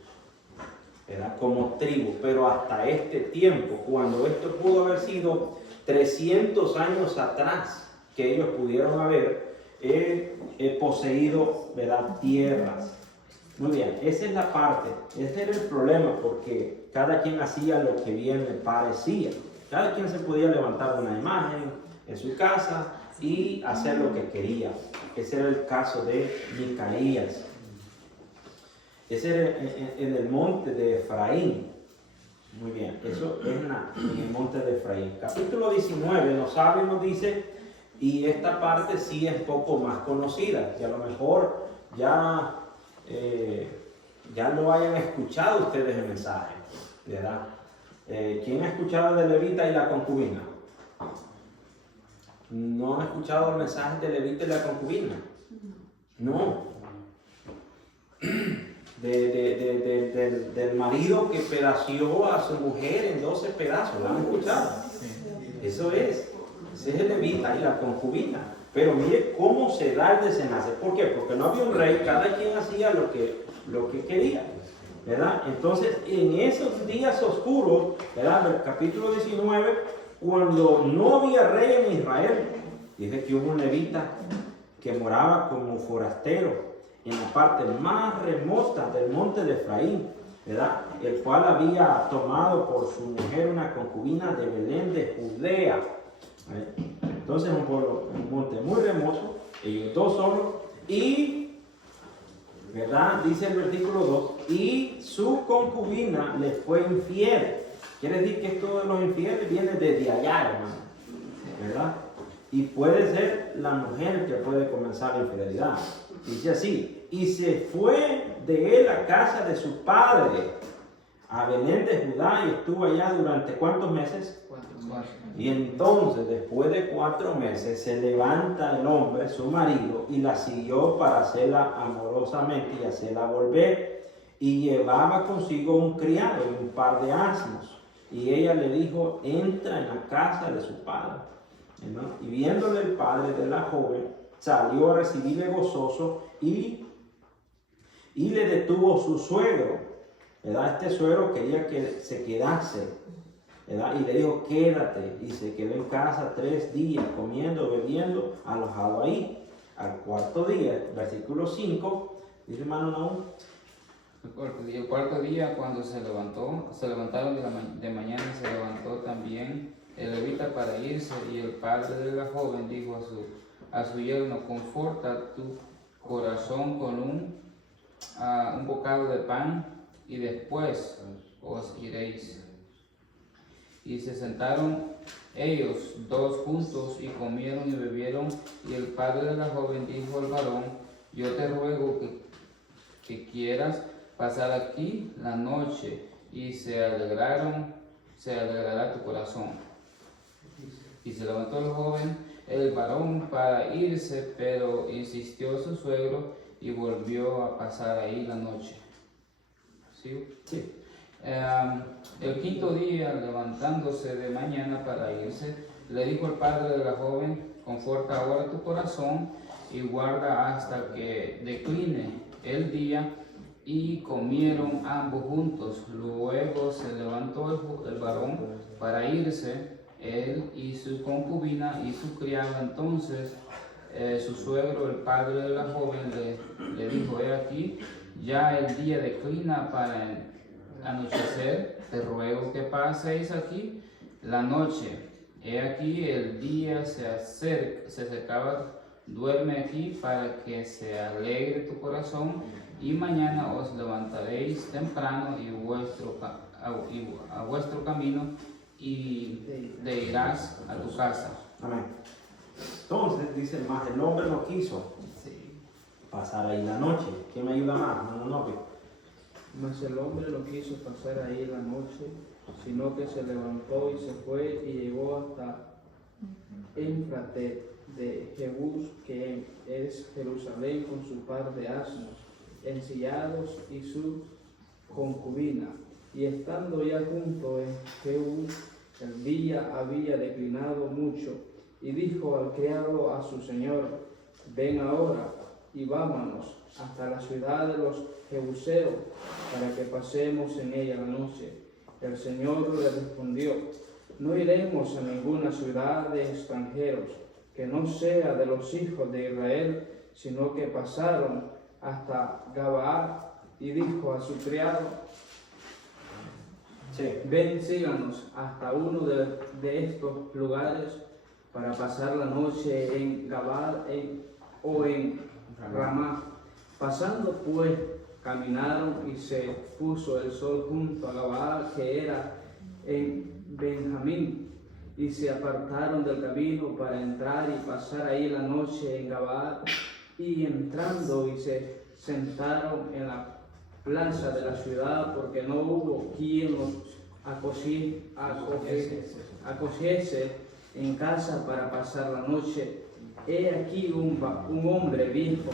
¿verdad?, como tribu. Pero hasta este tiempo, cuando esto pudo haber sido 300 años atrás, que ellos pudieron haber poseído, ¿verdad?, tierras. Muy bien, esa es la parte, ese era el problema, porque cada quien hacía lo que bien le parecía. Cada quien se podía levantar una imagen en su casa y hacer lo que quería. Ese era el caso de Micaías. Ese era en el monte de Efraín. Muy bien, eso es en el monte de Efraín. Capítulo 19 nos habla y nos dice, y esta parte sí es poco más conocida, que a lo mejor ya lo hayan escuchado ustedes el mensaje, ¿verdad? ¿Quién ha escuchado de Levita y la concubina? ¿No han escuchado el mensaje de Levita y la concubina? No. Del marido que pedació a su mujer en 12 pedazos, ¿lo han escuchado? Eso es. Ese es el Levita y la concubina. Pero mire cómo se da el desenlace. ¿Por qué? Porque no había un rey, cada quien hacía lo que quería, ¿verdad? Entonces, en esos días oscuros, ¿verdad? Del capítulo 19, cuando no había rey en Israel, dice que hubo un levita que moraba como forastero en la parte más remota del monte de Efraín, ¿verdad? El cual había tomado por su mujer una concubina de Belén de Judea. Entonces un monte muy remoto, ellos dos solos, y, ¿verdad? Dice el versículo 2, y su concubina le fue infiel. Quiere decir que esto de los infieles viene desde allá, hermano, ¿verdad? Y puede ser la mujer que puede comenzar la infidelidad. Dice así, y se fue de él a casa de su padre, a Belén de Judá, y estuvo allá durante ¿cuántos meses? 4. Y entonces, después de 4 meses, se levanta el hombre, su marido, y la siguió para hacerla amorosamente y hacerla volver. Y llevaba consigo un criado y un par de asnos. Y ella le dijo, entra en la casa de su padre. ¿No? Y viéndole el padre de la joven, salió a recibirle gozoso y le detuvo su suegro, ¿verdad? Este suegro quería que se quedase, ¿verdad? Y le dijo, quédate. Y se quedó en casa 3 días, comiendo, bebiendo, alojado ahí. Al 4.º día, versículo 5, dice hermano Naúm. El cuarto día, cuando se levantaron de mañana, se levantó también el levita para irse, y el padre de la joven dijo a su yerno, conforta tu corazón con un bocado de pan, y después os iréis. Y se sentaron ellos dos juntos y comieron y bebieron, y el padre de la joven dijo al varón, yo te ruego que quieras pasar aquí la noche, y se alegrará tu corazón. Y se levantó el varón para irse, pero insistió su suegro y volvió a pasar ahí la noche. ¿Sí? Sí. El 5.º día, levantándose de mañana para irse, le dijo el padre de la joven, conforta ahora tu corazón y guarda hasta que decline el día. Y comieron ambos juntos. Luego se levantó el varón para irse, él y su concubina y su criado. Entonces su suegro, el padre de la joven, le dijo, he aquí, ya el día declina para anochecer, te ruego que paséis aquí la noche. He aquí, el día se acercaba, duerme aquí para que se alegre tu corazón, y mañana os levantaréis temprano a vuestro camino, y te irás a tu casa. Amén. Entonces, dice más, el hombre no quiso pasar ahí la noche. ¿Quién me ayuda más? No. Mas el hombre no quiso pasar ahí la noche, sino que se levantó y se fue y llegó hasta Éufrates de Jebús, que es Jerusalén, con su par de asnos ensillados y su concubina. Y estando ya junto en Jebús, el día había declinado mucho, y dijo al criado a su señor, ven ahora y vámonos hasta la ciudad de los jebuseos, para que pasemos en ella la noche. El Señor le respondió, no iremos a ninguna ciudad de extranjeros, que no sea de los hijos de Israel, sino que pasaron hasta Gabaa, y dijo a su criado, ven, síganos hasta uno de estos lugares, para pasar la noche en Gabal o en Ramá. Pasando pues, caminaron y se puso el sol junto a Gabal, que era en Benjamín, y se apartaron del camino para entrar y pasar ahí la noche en Gabal, y entrando y se sentaron en la plaza de la ciudad, porque no hubo quien los acogiese en casa para pasar la noche. He aquí un hombre viejo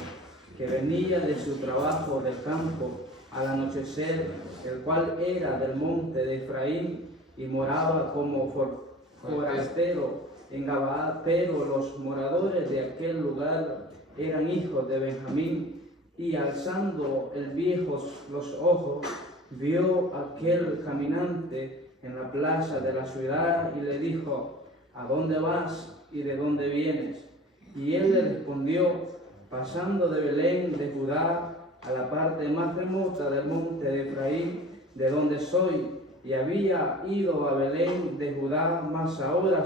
que venía de su trabajo del campo al anochecer, el cual era del monte de Efraín y moraba como forastero en Gabaa, pero los moradores de aquel lugar eran hijos de Benjamín. Y alzando el viejo los ojos, vio aquel caminante en la plaza de la ciudad y le dijo: ¿a dónde vas y de dónde vienes? Y él le respondió: pasando de Belén de Judá a la parte más remota del monte de Efraín, de donde soy, y había ido a Belén de Judá, mas ahora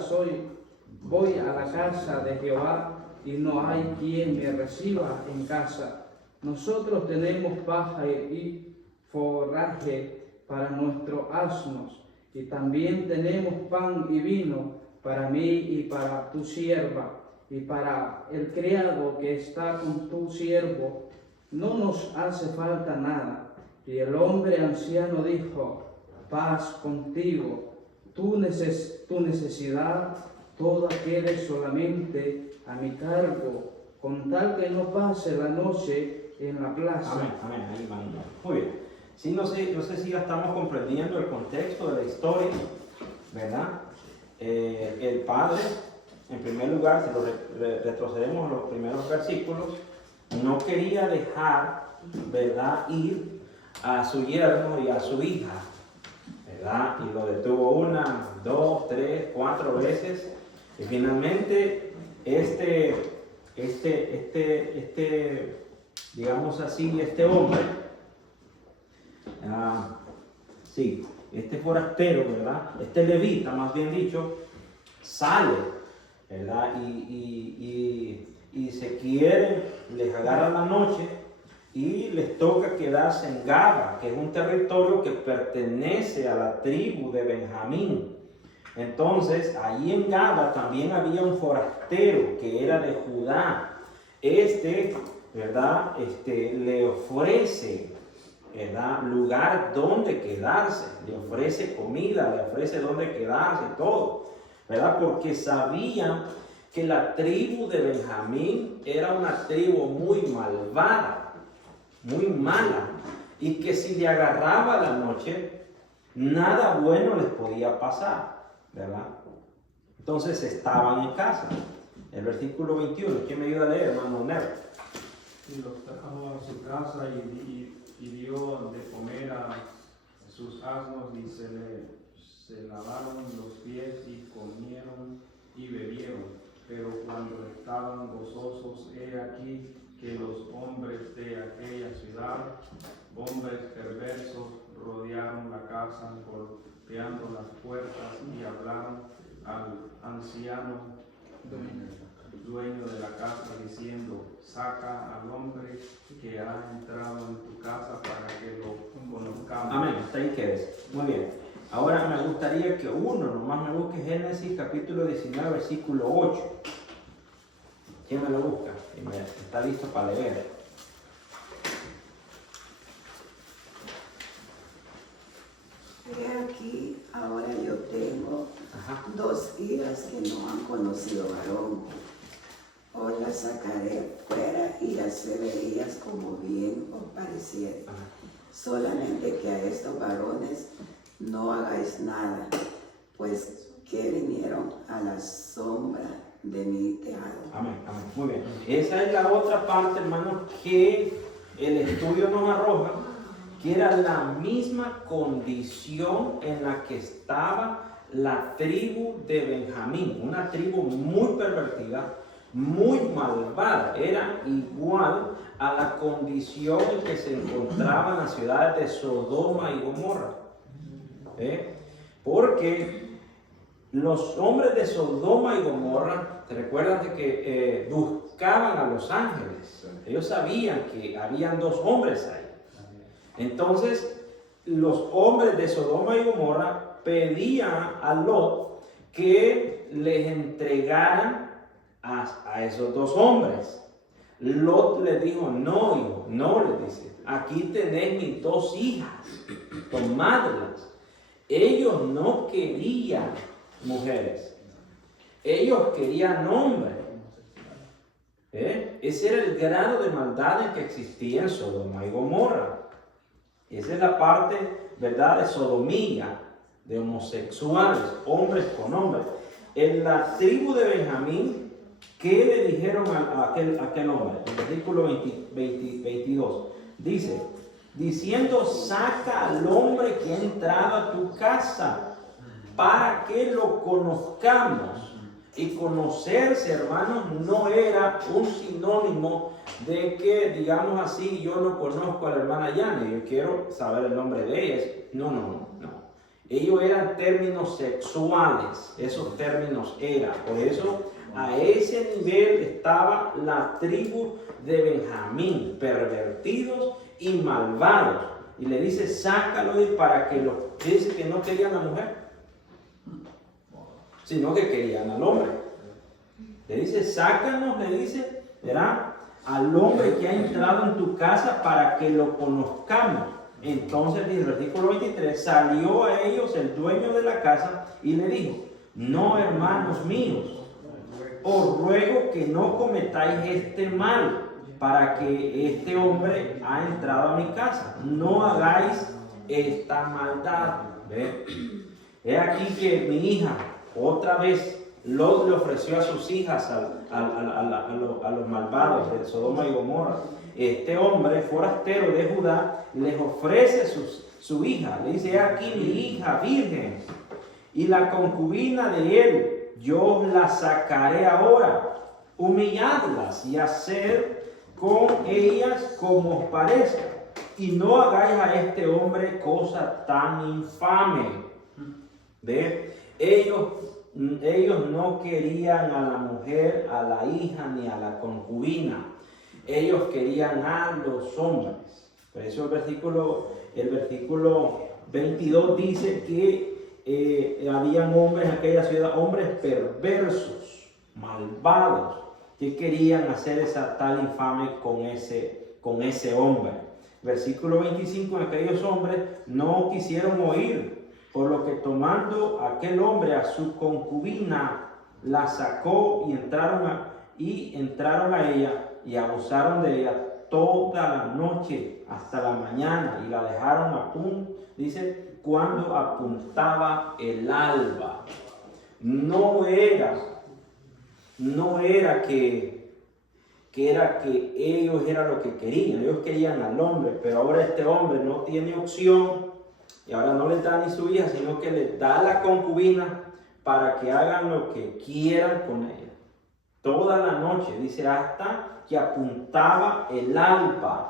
voy a la casa de Jehová, y no hay quien me reciba en casa. Nosotros tenemos paja y forraje para nuestros asnos, y también tenemos pan y vino para mí y para tu sierva, y para el criado que está con tu siervo. No nos hace falta nada. Y el hombre anciano dijo: paz contigo, tu necesidad toda quede solamente a mi cargo, con tal que no pase la noche en la plaza. Amén, amén, ahí van. Muy bien. Sí, no sé si ya estamos comprendiendo el contexto de la historia, ¿verdad? El padre, en primer lugar, si lo retrocedemos a los primeros versículos, no quería dejar, ¿verdad?, ir a su yerno y a su hija, ¿verdad? Y lo detuvo 1, 2, 3, 4 veces. Y finalmente, digamos así, este hombre, este forastero, ¿verdad? Este levita, más bien dicho, sale, ¿verdad? Y se quiere, les agarra la noche y les toca quedarse en Gaba, que es un territorio que pertenece a la tribu de Benjamín. Entonces, allí en Gaba también había un forastero que era de Judá. ¿Verdad? Le ofrece, ¿verdad?, lugar donde quedarse, le ofrece comida, le ofrece donde quedarse, todo, ¿verdad? Porque sabía que la tribu de Benjamín era una tribu muy malvada, muy mala, y que si le agarraba la noche, nada bueno les podía pasar, ¿verdad? Entonces estaban en casa. El versículo 21, ¿quién me ayuda a leer, hermano Nero? Y los trajo a su casa y dio de comer a sus asnos, y se lavaron los pies y comieron y bebieron. Pero cuando estaban gozosos, he aquí que los hombres de aquella ciudad, hombres perversos, rodearon la casa, golpeando las puertas, y hablaron al anciano dueño de la casa, diciendo: saca al hombre que ha entrado en tu casa para que lo conozcamos. Amén, hasta ahí quedes. Muy bien. Ahora me gustaría que nomás me busque Génesis capítulo 19, versículo 8. ¿Quién me lo busca? Está listo para leer. He aquí, ahora yo tengo 2 hijas que no han conocido varón. Os las sacaré fuera y haré de ellas como bien os pareciere. Solamente que a estos varones no hagáis nada, pues que vinieron a la sombra de mi tejado. Amén, amén. Muy bien. Esa es la otra parte, hermanos, que el estudio nos arroja, que era la misma condición en la que estaba la tribu de Benjamín, una tribu muy pervertida, muy malvada. Era igual a la condición en que se encontraban las ciudades de Sodoma y Gomorra. Porque los hombres de Sodoma y Gomorra, ¿te recuerdas de que buscaban a los ángeles? Ellos sabían que habían dos hombres ahí. Entonces, los hombres de Sodoma y Gomorra pedían a Lot que les entregaran a esos dos hombres. Lot le dijo, no, hijo, no, le dice, aquí tenéis mis dos hijas, tomadlas. Ellos no querían mujeres, ellos querían hombres. Ese era el grado de maldad en que existía en Sodoma y Gomorra. Esa es la parte, ¿verdad?, de sodomía, de homosexuales, hombres con hombres. En la tribu de Benjamín, ¿qué le dijeron a aquel hombre? En el versículo 22 dice, diciendo, saca al hombre que ha entrado a tu casa para que lo conozcamos. Y conocerse, hermanos, no era un sinónimo de que, digamos así, yo no conozco a la hermana Yane, yo quiero saber el nombre de ella. No. Ellos eran términos sexuales, esos términos eran. Por eso, a ese nivel estaba la tribu de Benjamín, pervertidos y malvados. Y le dice, sácalo para que lo... Dice que no querían a la mujer, sino que querían al hombre. Le dice, sácanos, le dice, verá, al hombre que ha entrado en tu casa para que lo conozcamos. Entonces, en el versículo 23, salió a ellos el dueño de la casa y le dijo, no, hermanos míos, os ruego que no cometáis este mal, para que este hombre ha entrado a mi casa. No hagáis esta maldad. ¿Ve? He aquí que mi hija, otra vez, Lot le ofreció a sus hijas a los malvados de Sodoma y Gomorra. Este hombre forastero de Judá les ofrece su hija. Le dice, aquí mi hija virgen y la concubina de él, yo la sacaré ahora, humilladlas y hacer con ellas como os parezca. Y no hagáis a este hombre cosa tan infame. ¿Ve? Ellos no querían a la mujer, a la hija, ni a la concubina. Ellos querían a los hombres. Por eso el versículo 22 dice que habían hombres en aquella ciudad, hombres perversos, malvados, que querían hacer esa tal infame con ese hombre. Versículo 25, aquellos hombres no quisieron oír, por lo que tomando aquel hombre a su concubina, la sacó y entraron a ella y abusaron de ella toda la noche hasta la mañana y la dejaron a punto, dice, cuando apuntaba el alba. No era que ellos eran lo que querían, ellos querían al hombre, pero ahora este hombre no tiene opción y ahora no les da ni su hija, sino que les da la concubina para que hagan lo que quieran con ella. Toda la noche, dice, hasta que apuntaba el alba.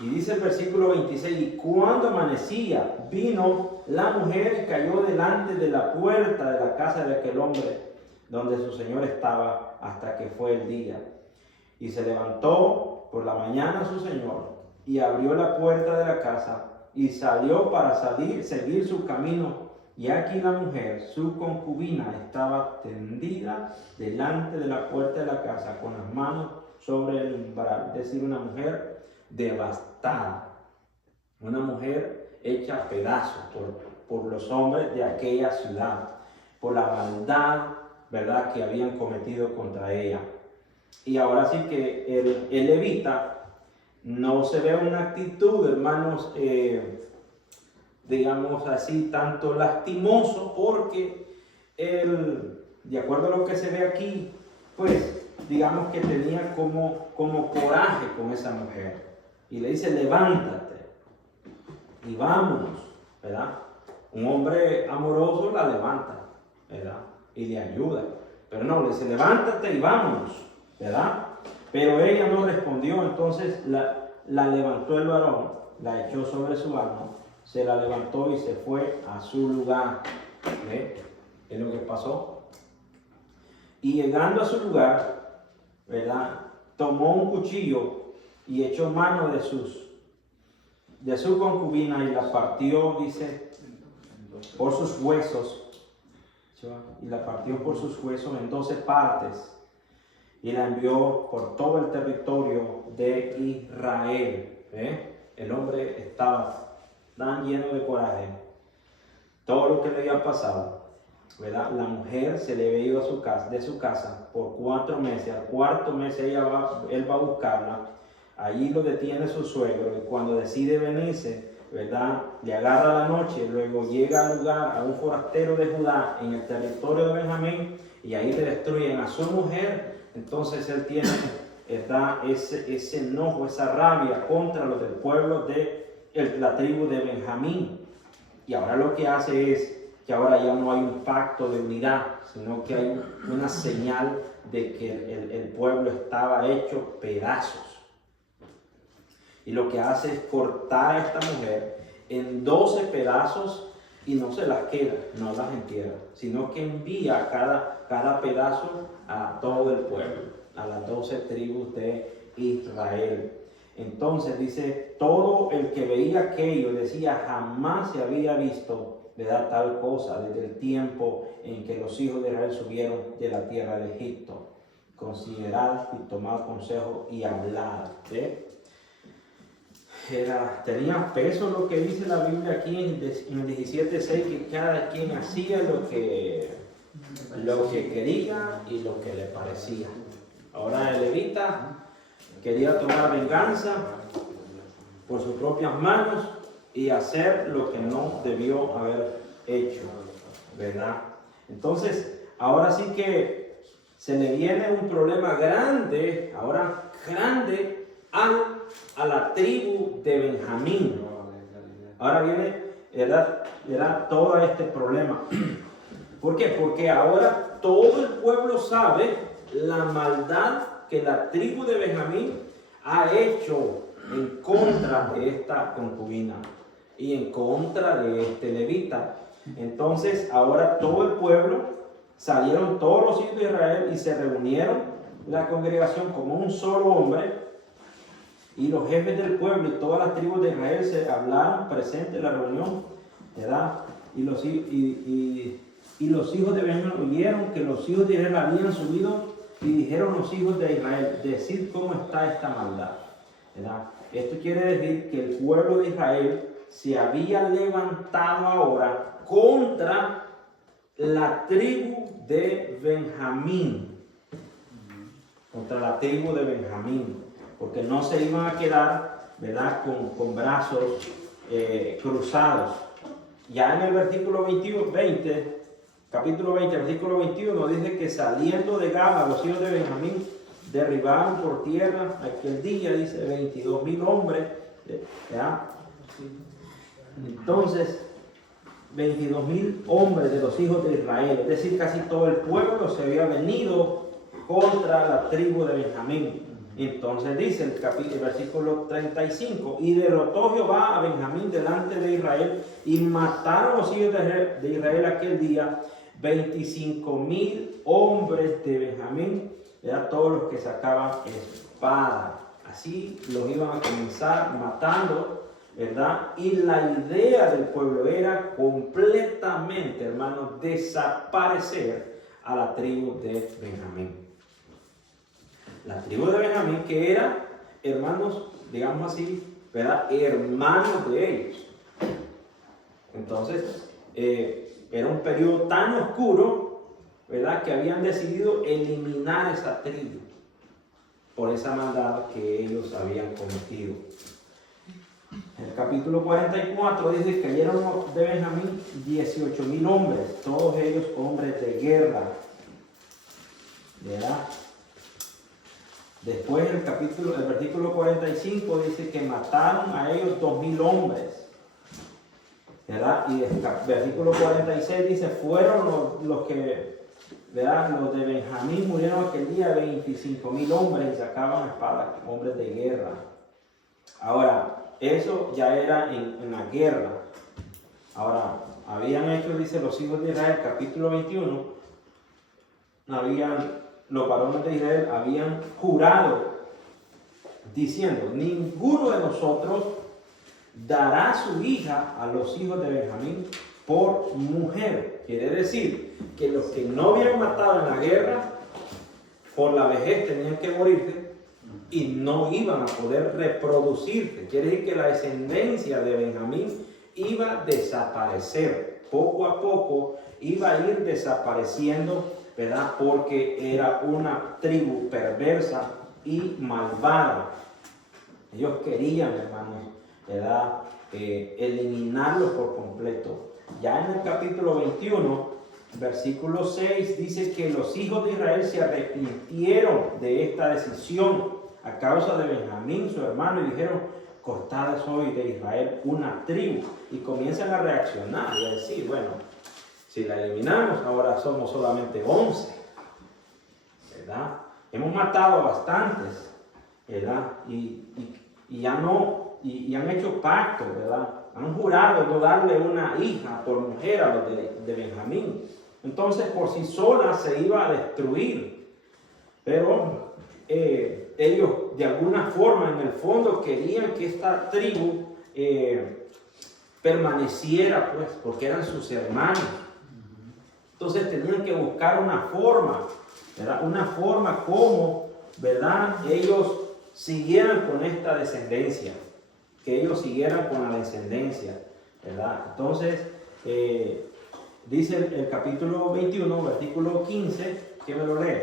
Y dice el versículo 26, y cuando amanecía, vino la mujer y cayó delante de la puerta de la casa de aquel hombre, donde su señor estaba, hasta que fue el día. Y se levantó por la mañana su señor, y abrió la puerta de la casa, y salió para seguir su camino. Y aquí la mujer, su concubina, estaba tendida delante de la puerta de la casa, con las manos sobre el umbral. Es decir, una mujer devastada, una mujer hecha pedazos por los hombres de aquella ciudad, por la maldad, ¿verdad?, que habían cometido contra ella. Y ahora sí que el levita no se ve una actitud, hermanos, digamos así, tanto lastimoso, porque él, de acuerdo a lo que se ve aquí, pues digamos que tenía como coraje con esa mujer. Y le dice, levántate y vámonos, ¿verdad? Un hombre amoroso la levanta, ¿verdad? Y le ayuda. Pero no, le dice, levántate y vámonos, ¿verdad? Pero ella no respondió, entonces la levantó el varón, la echó sobre su asno, se la levantó y se fue a su lugar. ¿Ve? es lo que pasó. Y llegando a su lugar, ¿verdad? Tomó un cuchillo y echó mano de su concubina y la partió, dice, por sus huesos. Y la partió por sus huesos en 12 partes y la envió por todo el territorio de Israel. El hombre estaba tan lleno de coraje, todo lo que le había pasado, ¿verdad? La mujer se le había ido de su casa por 4 meses. Al cuarto mes él va a buscarla. Allí lo detiene su suegro y cuando decide venirse, ¿verdad? Le agarra la noche, luego llega al lugar a un forastero de Judá en el territorio de Benjamín y ahí le destruyen a su mujer. Entonces él tiene ese enojo, esa rabia contra los del pueblo de la tribu de Benjamín. Y ahora lo que hace es que ahora ya no hay un pacto de unidad, sino que hay una señal de que el pueblo estaba hecho pedazos. Y lo que hace es cortar a esta mujer en 12 pedazos y no se las queda, no las entierra, sino que envía cada pedazo a todo el pueblo, a las 12 tribus de Israel. Entonces dice, todo el que veía aquello decía, jamás se había visto, ¿verdad?, tal cosa desde el tiempo en que los hijos de Israel subieron de la tierra de Egipto. Considerad y tomad consejo y hablad. Tenía peso lo que dice la Biblia aquí en el 17:6, que cada quien hacía lo que quería y lo que le parecía. Ahora el levita quería tomar venganza por sus propias manos y hacer lo que no debió haber hecho, ¿verdad? Entonces, ahora sí que se le viene un problema grande, a la tribu de Benjamín. Ahora viene, ¿verdad? Todo este problema. ¿Por qué? Porque ahora todo el pueblo sabe la maldad que la tribu de Benjamín ha hecho en contra de esta concubina y en contra de este levita. Entonces ahora todo el pueblo, salieron todos los hijos de Israel y se reunieron la congregación como un solo hombre, y los jefes del pueblo y todas las tribus de Israel se hablaron presentes en la reunión, ¿verdad? Y los hijos de Benjamín oyeron que los hijos de Israel habían subido y dijeron los hijos de Israel, decid cómo está esta maldad, ¿verdad? Esto quiere decir que el pueblo de Israel se había levantado ahora contra la tribu de Benjamín, porque no se iban a quedar, ¿verdad?, con brazos cruzados. Ya en el versículo 20, capítulo 20, versículo 21, dice que saliendo de Gaba, los hijos de Benjamín derribaron por tierra aquel día, dice, 22,000 hombres, ¿verdad? Entonces, 22,000 hombres de los hijos de Israel, es decir, casi todo el pueblo se había venido contra la tribu de Benjamín. Entonces dice el versículo 35, y derrotó Jehová a Benjamín delante de Israel, y mataron los hijos de Israel aquel día 25,000 hombres de Benjamín, eran todos los que sacaban espada. Así los iban a comenzar matando, ¿verdad? Y la idea del pueblo era completamente, hermanos, desaparecer a la tribu de Benjamín. La tribu de Benjamín, que era, hermanos, digamos así, ¿verdad?, hermanos de ellos. Entonces, era un periodo tan oscuro, ¿verdad?, que habían decidido eliminar esa tribu por esa maldad que ellos habían cometido. En el capítulo 44 dice que cayeron de Benjamín 18,000 hombres, todos ellos hombres de guerra, ¿verdad? Después el versículo 45 dice que mataron a ellos 2,000 hombres, ¿verdad? Y el versículo 46 dice, fueron los que, ¿verdad?, los de Benjamín murieron aquel día 25,000 hombres y sacaban espada, hombres de guerra. Ahora, eso ya era en la guerra. Ahora, habían hecho, dice, los hijos de Israel, capítulo 21, los varones de Israel habían jurado diciendo, ninguno de nosotros dará su hija a los hijos de Benjamín por mujer. Quiere decir que los que no habían matado en la guerra, por la vejez tenían que morirse y no iban a poder reproducirse. Quiere decir que la descendencia de Benjamín iba a desaparecer. Poco a poco iba a ir desapareciendo, ¿verdad? Porque era una tribu perversa y malvada. Ellos querían, hermanos, ¿verdad? Eliminarlo por completo. Ya en el capítulo 21, versículo 6, dice que los hijos de Israel se arrepintieron de esta decisión a causa de Benjamín, su hermano, y dijeron, cortada soy de Israel una tribu. Y comienzan a reaccionar y a decir, bueno, si la eliminamos, ahora somos solamente 11, ¿verdad? Hemos matado a bastantes, ¿verdad? Y ya no, y han hecho pacto, ¿verdad? Han jurado no darle una hija por mujer a los de Benjamín. Entonces, por sí sola se iba a destruir. Pero ellos, de alguna forma, en el fondo, querían que esta tribu permaneciera, pues, porque eran sus hermanos. Entonces, tenían que buscar una forma, ¿verdad? Una forma como, ¿verdad? Ellos siguieran con esta descendencia. Que ellos siguieran con la descendencia, ¿verdad? Entonces, dice el capítulo 21, versículo 15, que me lo lee.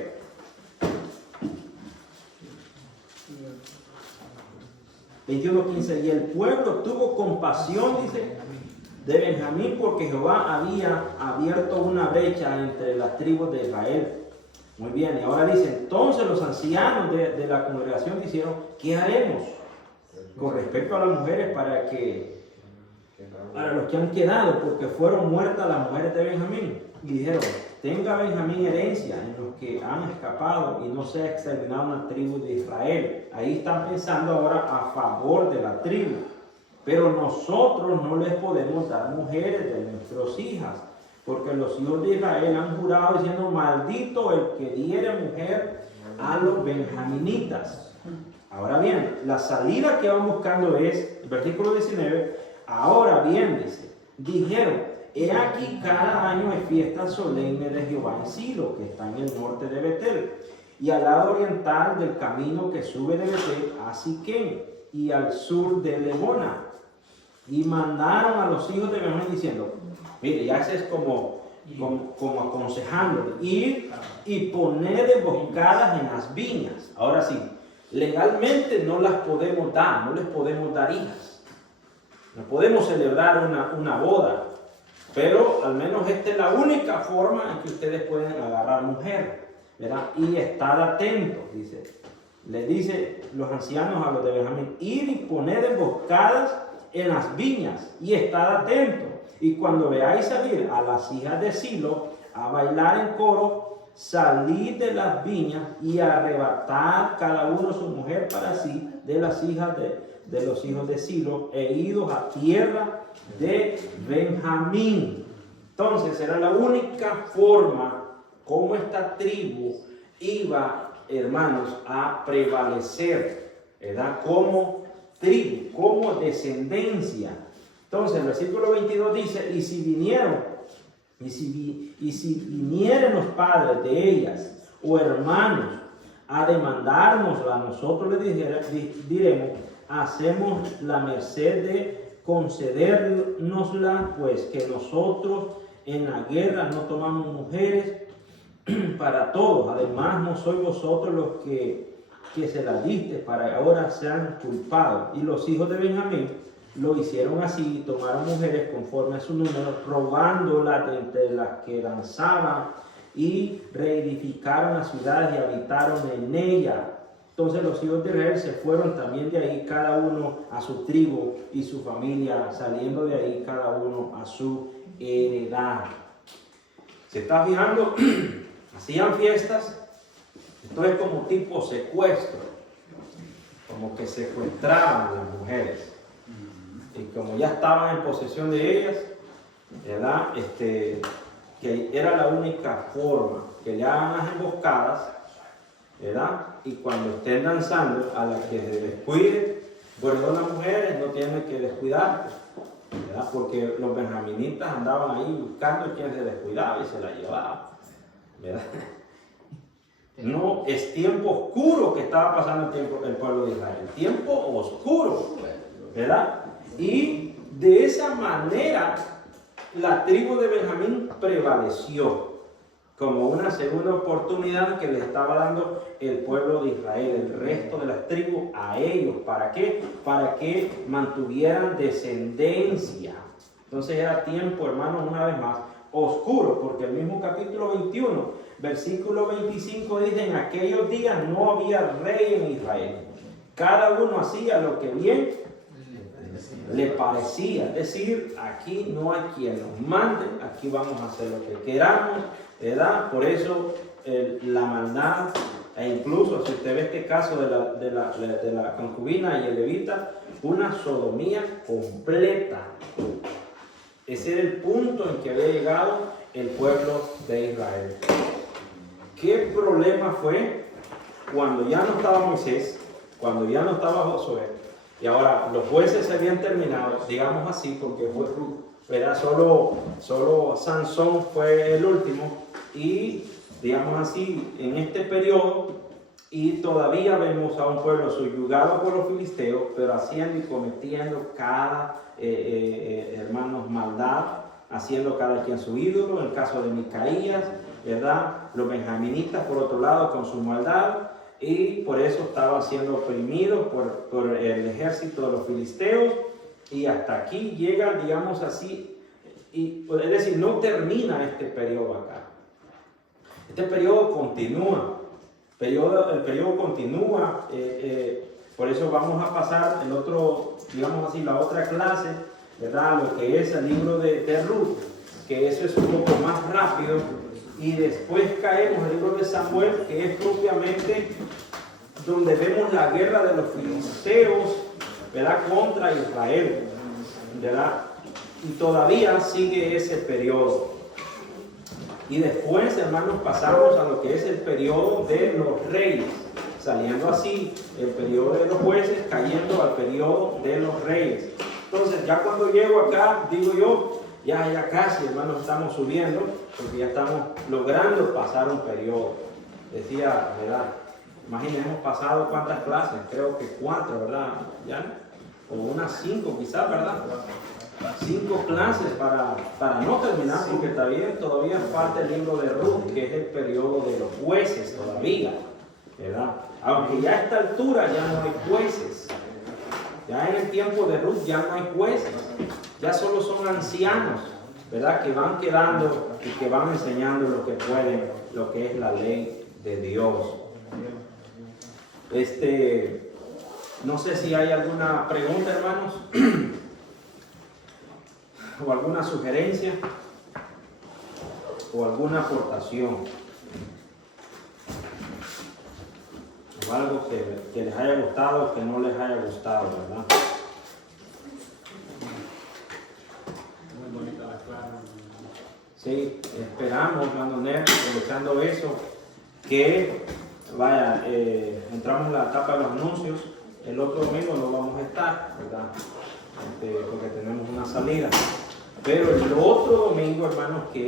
Y el pueblo tuvo compasión, dice, de Benjamín, porque Jehová había abierto una brecha entre las tribus de Israel. Muy bien, y ahora dice, entonces los ancianos de la congregación dijeron, ¿qué haremos con respecto a las mujeres para los que han quedado? Porque fueron muertas las mujeres de Benjamín. Y dijeron, tenga Benjamín herencia en los que han escapado y no sea exterminada una tribu de Israel. Ahí están pensando ahora a favor de la tribu. Pero nosotros no les podemos dar mujeres de nuestras hijas, porque los hijos de Israel han jurado diciendo, maldito el que diere mujer a los benjaminitas. Ahora bien, la salida que van buscando es, el versículo 19, ahora bien, dice, dijeron, he aquí cada año hay fiesta solemne de Jehová en Silo, que está en el norte de Betel, y al lado oriental del camino que sube de Betel a Siquén, y al sur de Lebona. Y mandaron a los hijos de Benjamín diciendo, mire, ya ese es como aconsejando, ir y poner emboscadas en las viñas. Ahora sí, legalmente no las podemos dar, no les podemos dar hijas. No podemos celebrar una boda, pero al menos esta es la única forma en que ustedes pueden agarrar mujer, ¿verdad? Y estar atentos, dice. Le dice los ancianos a los de Benjamín, ir y poner emboscadas en las viñas y estar atentos. Y cuando veáis salir a las hijas de Silo a bailar en coro, salid de las viñas y arrebatad cada uno su mujer para sí de las hijas de los hijos de Silo e idos a tierra de Benjamín. Entonces era la única forma como esta tribu iba, hermanos, a prevalecer, ¿verdad? Como tribu, como descendencia. Entonces el versículo 22 dice, y si vinieren los padres de ellas o hermanos a demandarnos a nosotros, les diremos, hacemos la merced de concedérnosla, pues que nosotros en la guerra no tomamos mujeres para todos. Además no sois vosotros los que se las diste para que ahora sean culpados. Y los hijos de Benjamín lo hicieron así, tomaron mujeres conforme a su número, robándolas de entre las que danzaban, y reedificaron las ciudades y habitaron en ella. Entonces los hijos de Israel se fueron también de ahí, cada uno a su tribu y su familia, saliendo de ahí cada uno a su heredad. ¿Se está fijando? Hacían fiestas. Esto es como tipo secuestro, como que secuestraban a las mujeres. Y como ya estaban en posesión de ellas, ¿verdad? Que era la única forma, que le hagan las emboscadas, ¿verdad? Y cuando estén danzando, a la que se descuide, bueno, las mujeres no tienen que descuidarse, ¿verdad? Porque los benjaminitas andaban ahí buscando quién se descuidaba y se la llevaba, ¿verdad? No, es tiempo oscuro que estaba pasando el pueblo de Israel, tiempo oscuro, ¿verdad? Y de esa manera la tribu de Benjamín prevaleció como una segunda oportunidad que le estaba dando el pueblo de Israel, el resto de las tribus a ellos. ¿Para qué? Para que mantuvieran descendencia. Entonces era tiempo, hermanos, una vez más, oscuro, porque el mismo capítulo 21, versículo 25 dice: en aquellos días no había rey en Israel. Cada uno hacía lo que bien le parecía. Es decir, aquí no hay quien nos mande, aquí vamos a hacer lo que queramos, ¿verdad? Por eso la maldad, e incluso si usted ve este caso de la concubina y el levita, una sodomía completa. Ese era el punto en que había llegado el pueblo de Israel. ¿Qué problema fue cuando ya no estaba Moisés, cuando ya no estaba Josué, y ahora los jueces se habían terminado, digamos así, porque era solo Sansón fue el último, y digamos así, en este periodo, y todavía vemos a un pueblo subyugado por los filisteos, pero haciendo y cometiendo cada, hermanos, maldad, haciendo cada quien su ídolo, en el caso de Micaías, ¿verdad? Los benjaminitas, por otro lado, con su maldad, y por eso estaban siendo oprimidos por el ejército de los filisteos, y hasta aquí llega, digamos así, es decir, no termina este periodo acá. Este periodo continúa. El periodo continúa, por eso vamos a pasar el otro, digamos así, la otra clase, ¿verdad? Lo que es el libro de Ruth, que eso es un poco más rápido, y después caemos en el libro de Samuel, que es propiamente donde vemos la guerra de los filisteos, ¿verdad? Contra Israel, ¿verdad? Y todavía sigue ese periodo. Y después, hermanos, pasamos a lo que es el periodo de los reyes, saliendo así el periodo de los jueces, cayendo al periodo de los reyes. Entonces, ya cuando llego acá, digo yo, ya casi, hermanos, estamos subiendo, porque ya estamos logrando pasar un periodo. Decía, ¿verdad? Imagínense, hemos pasado cuántas clases, creo que 4, ¿verdad? ¿Ya? O unas 5 quizás, ¿verdad? 5 clases para no terminar, porque todavía falta el libro de Ruth, que es el periodo de los jueces todavía, ¿verdad? Aunque ya a esta altura ya no hay jueces, ya en el tiempo de Ruth ya no hay jueces, ya solo son ancianos, ¿verdad? Que van quedando y que van enseñando lo que pueden, lo que es la ley de Dios. No sé si hay alguna pregunta, hermanos, o alguna sugerencia, o alguna aportación, o algo que les haya gustado o que no les haya gustado, ¿verdad? Muy bonita la clase. Sí, esperamos, hermano Ner, aprovechando eso, que vaya, entramos en la etapa de los anuncios. El otro domingo no vamos a estar, ¿verdad? Porque tenemos una salida. Pero el otro domingo, hermanos, que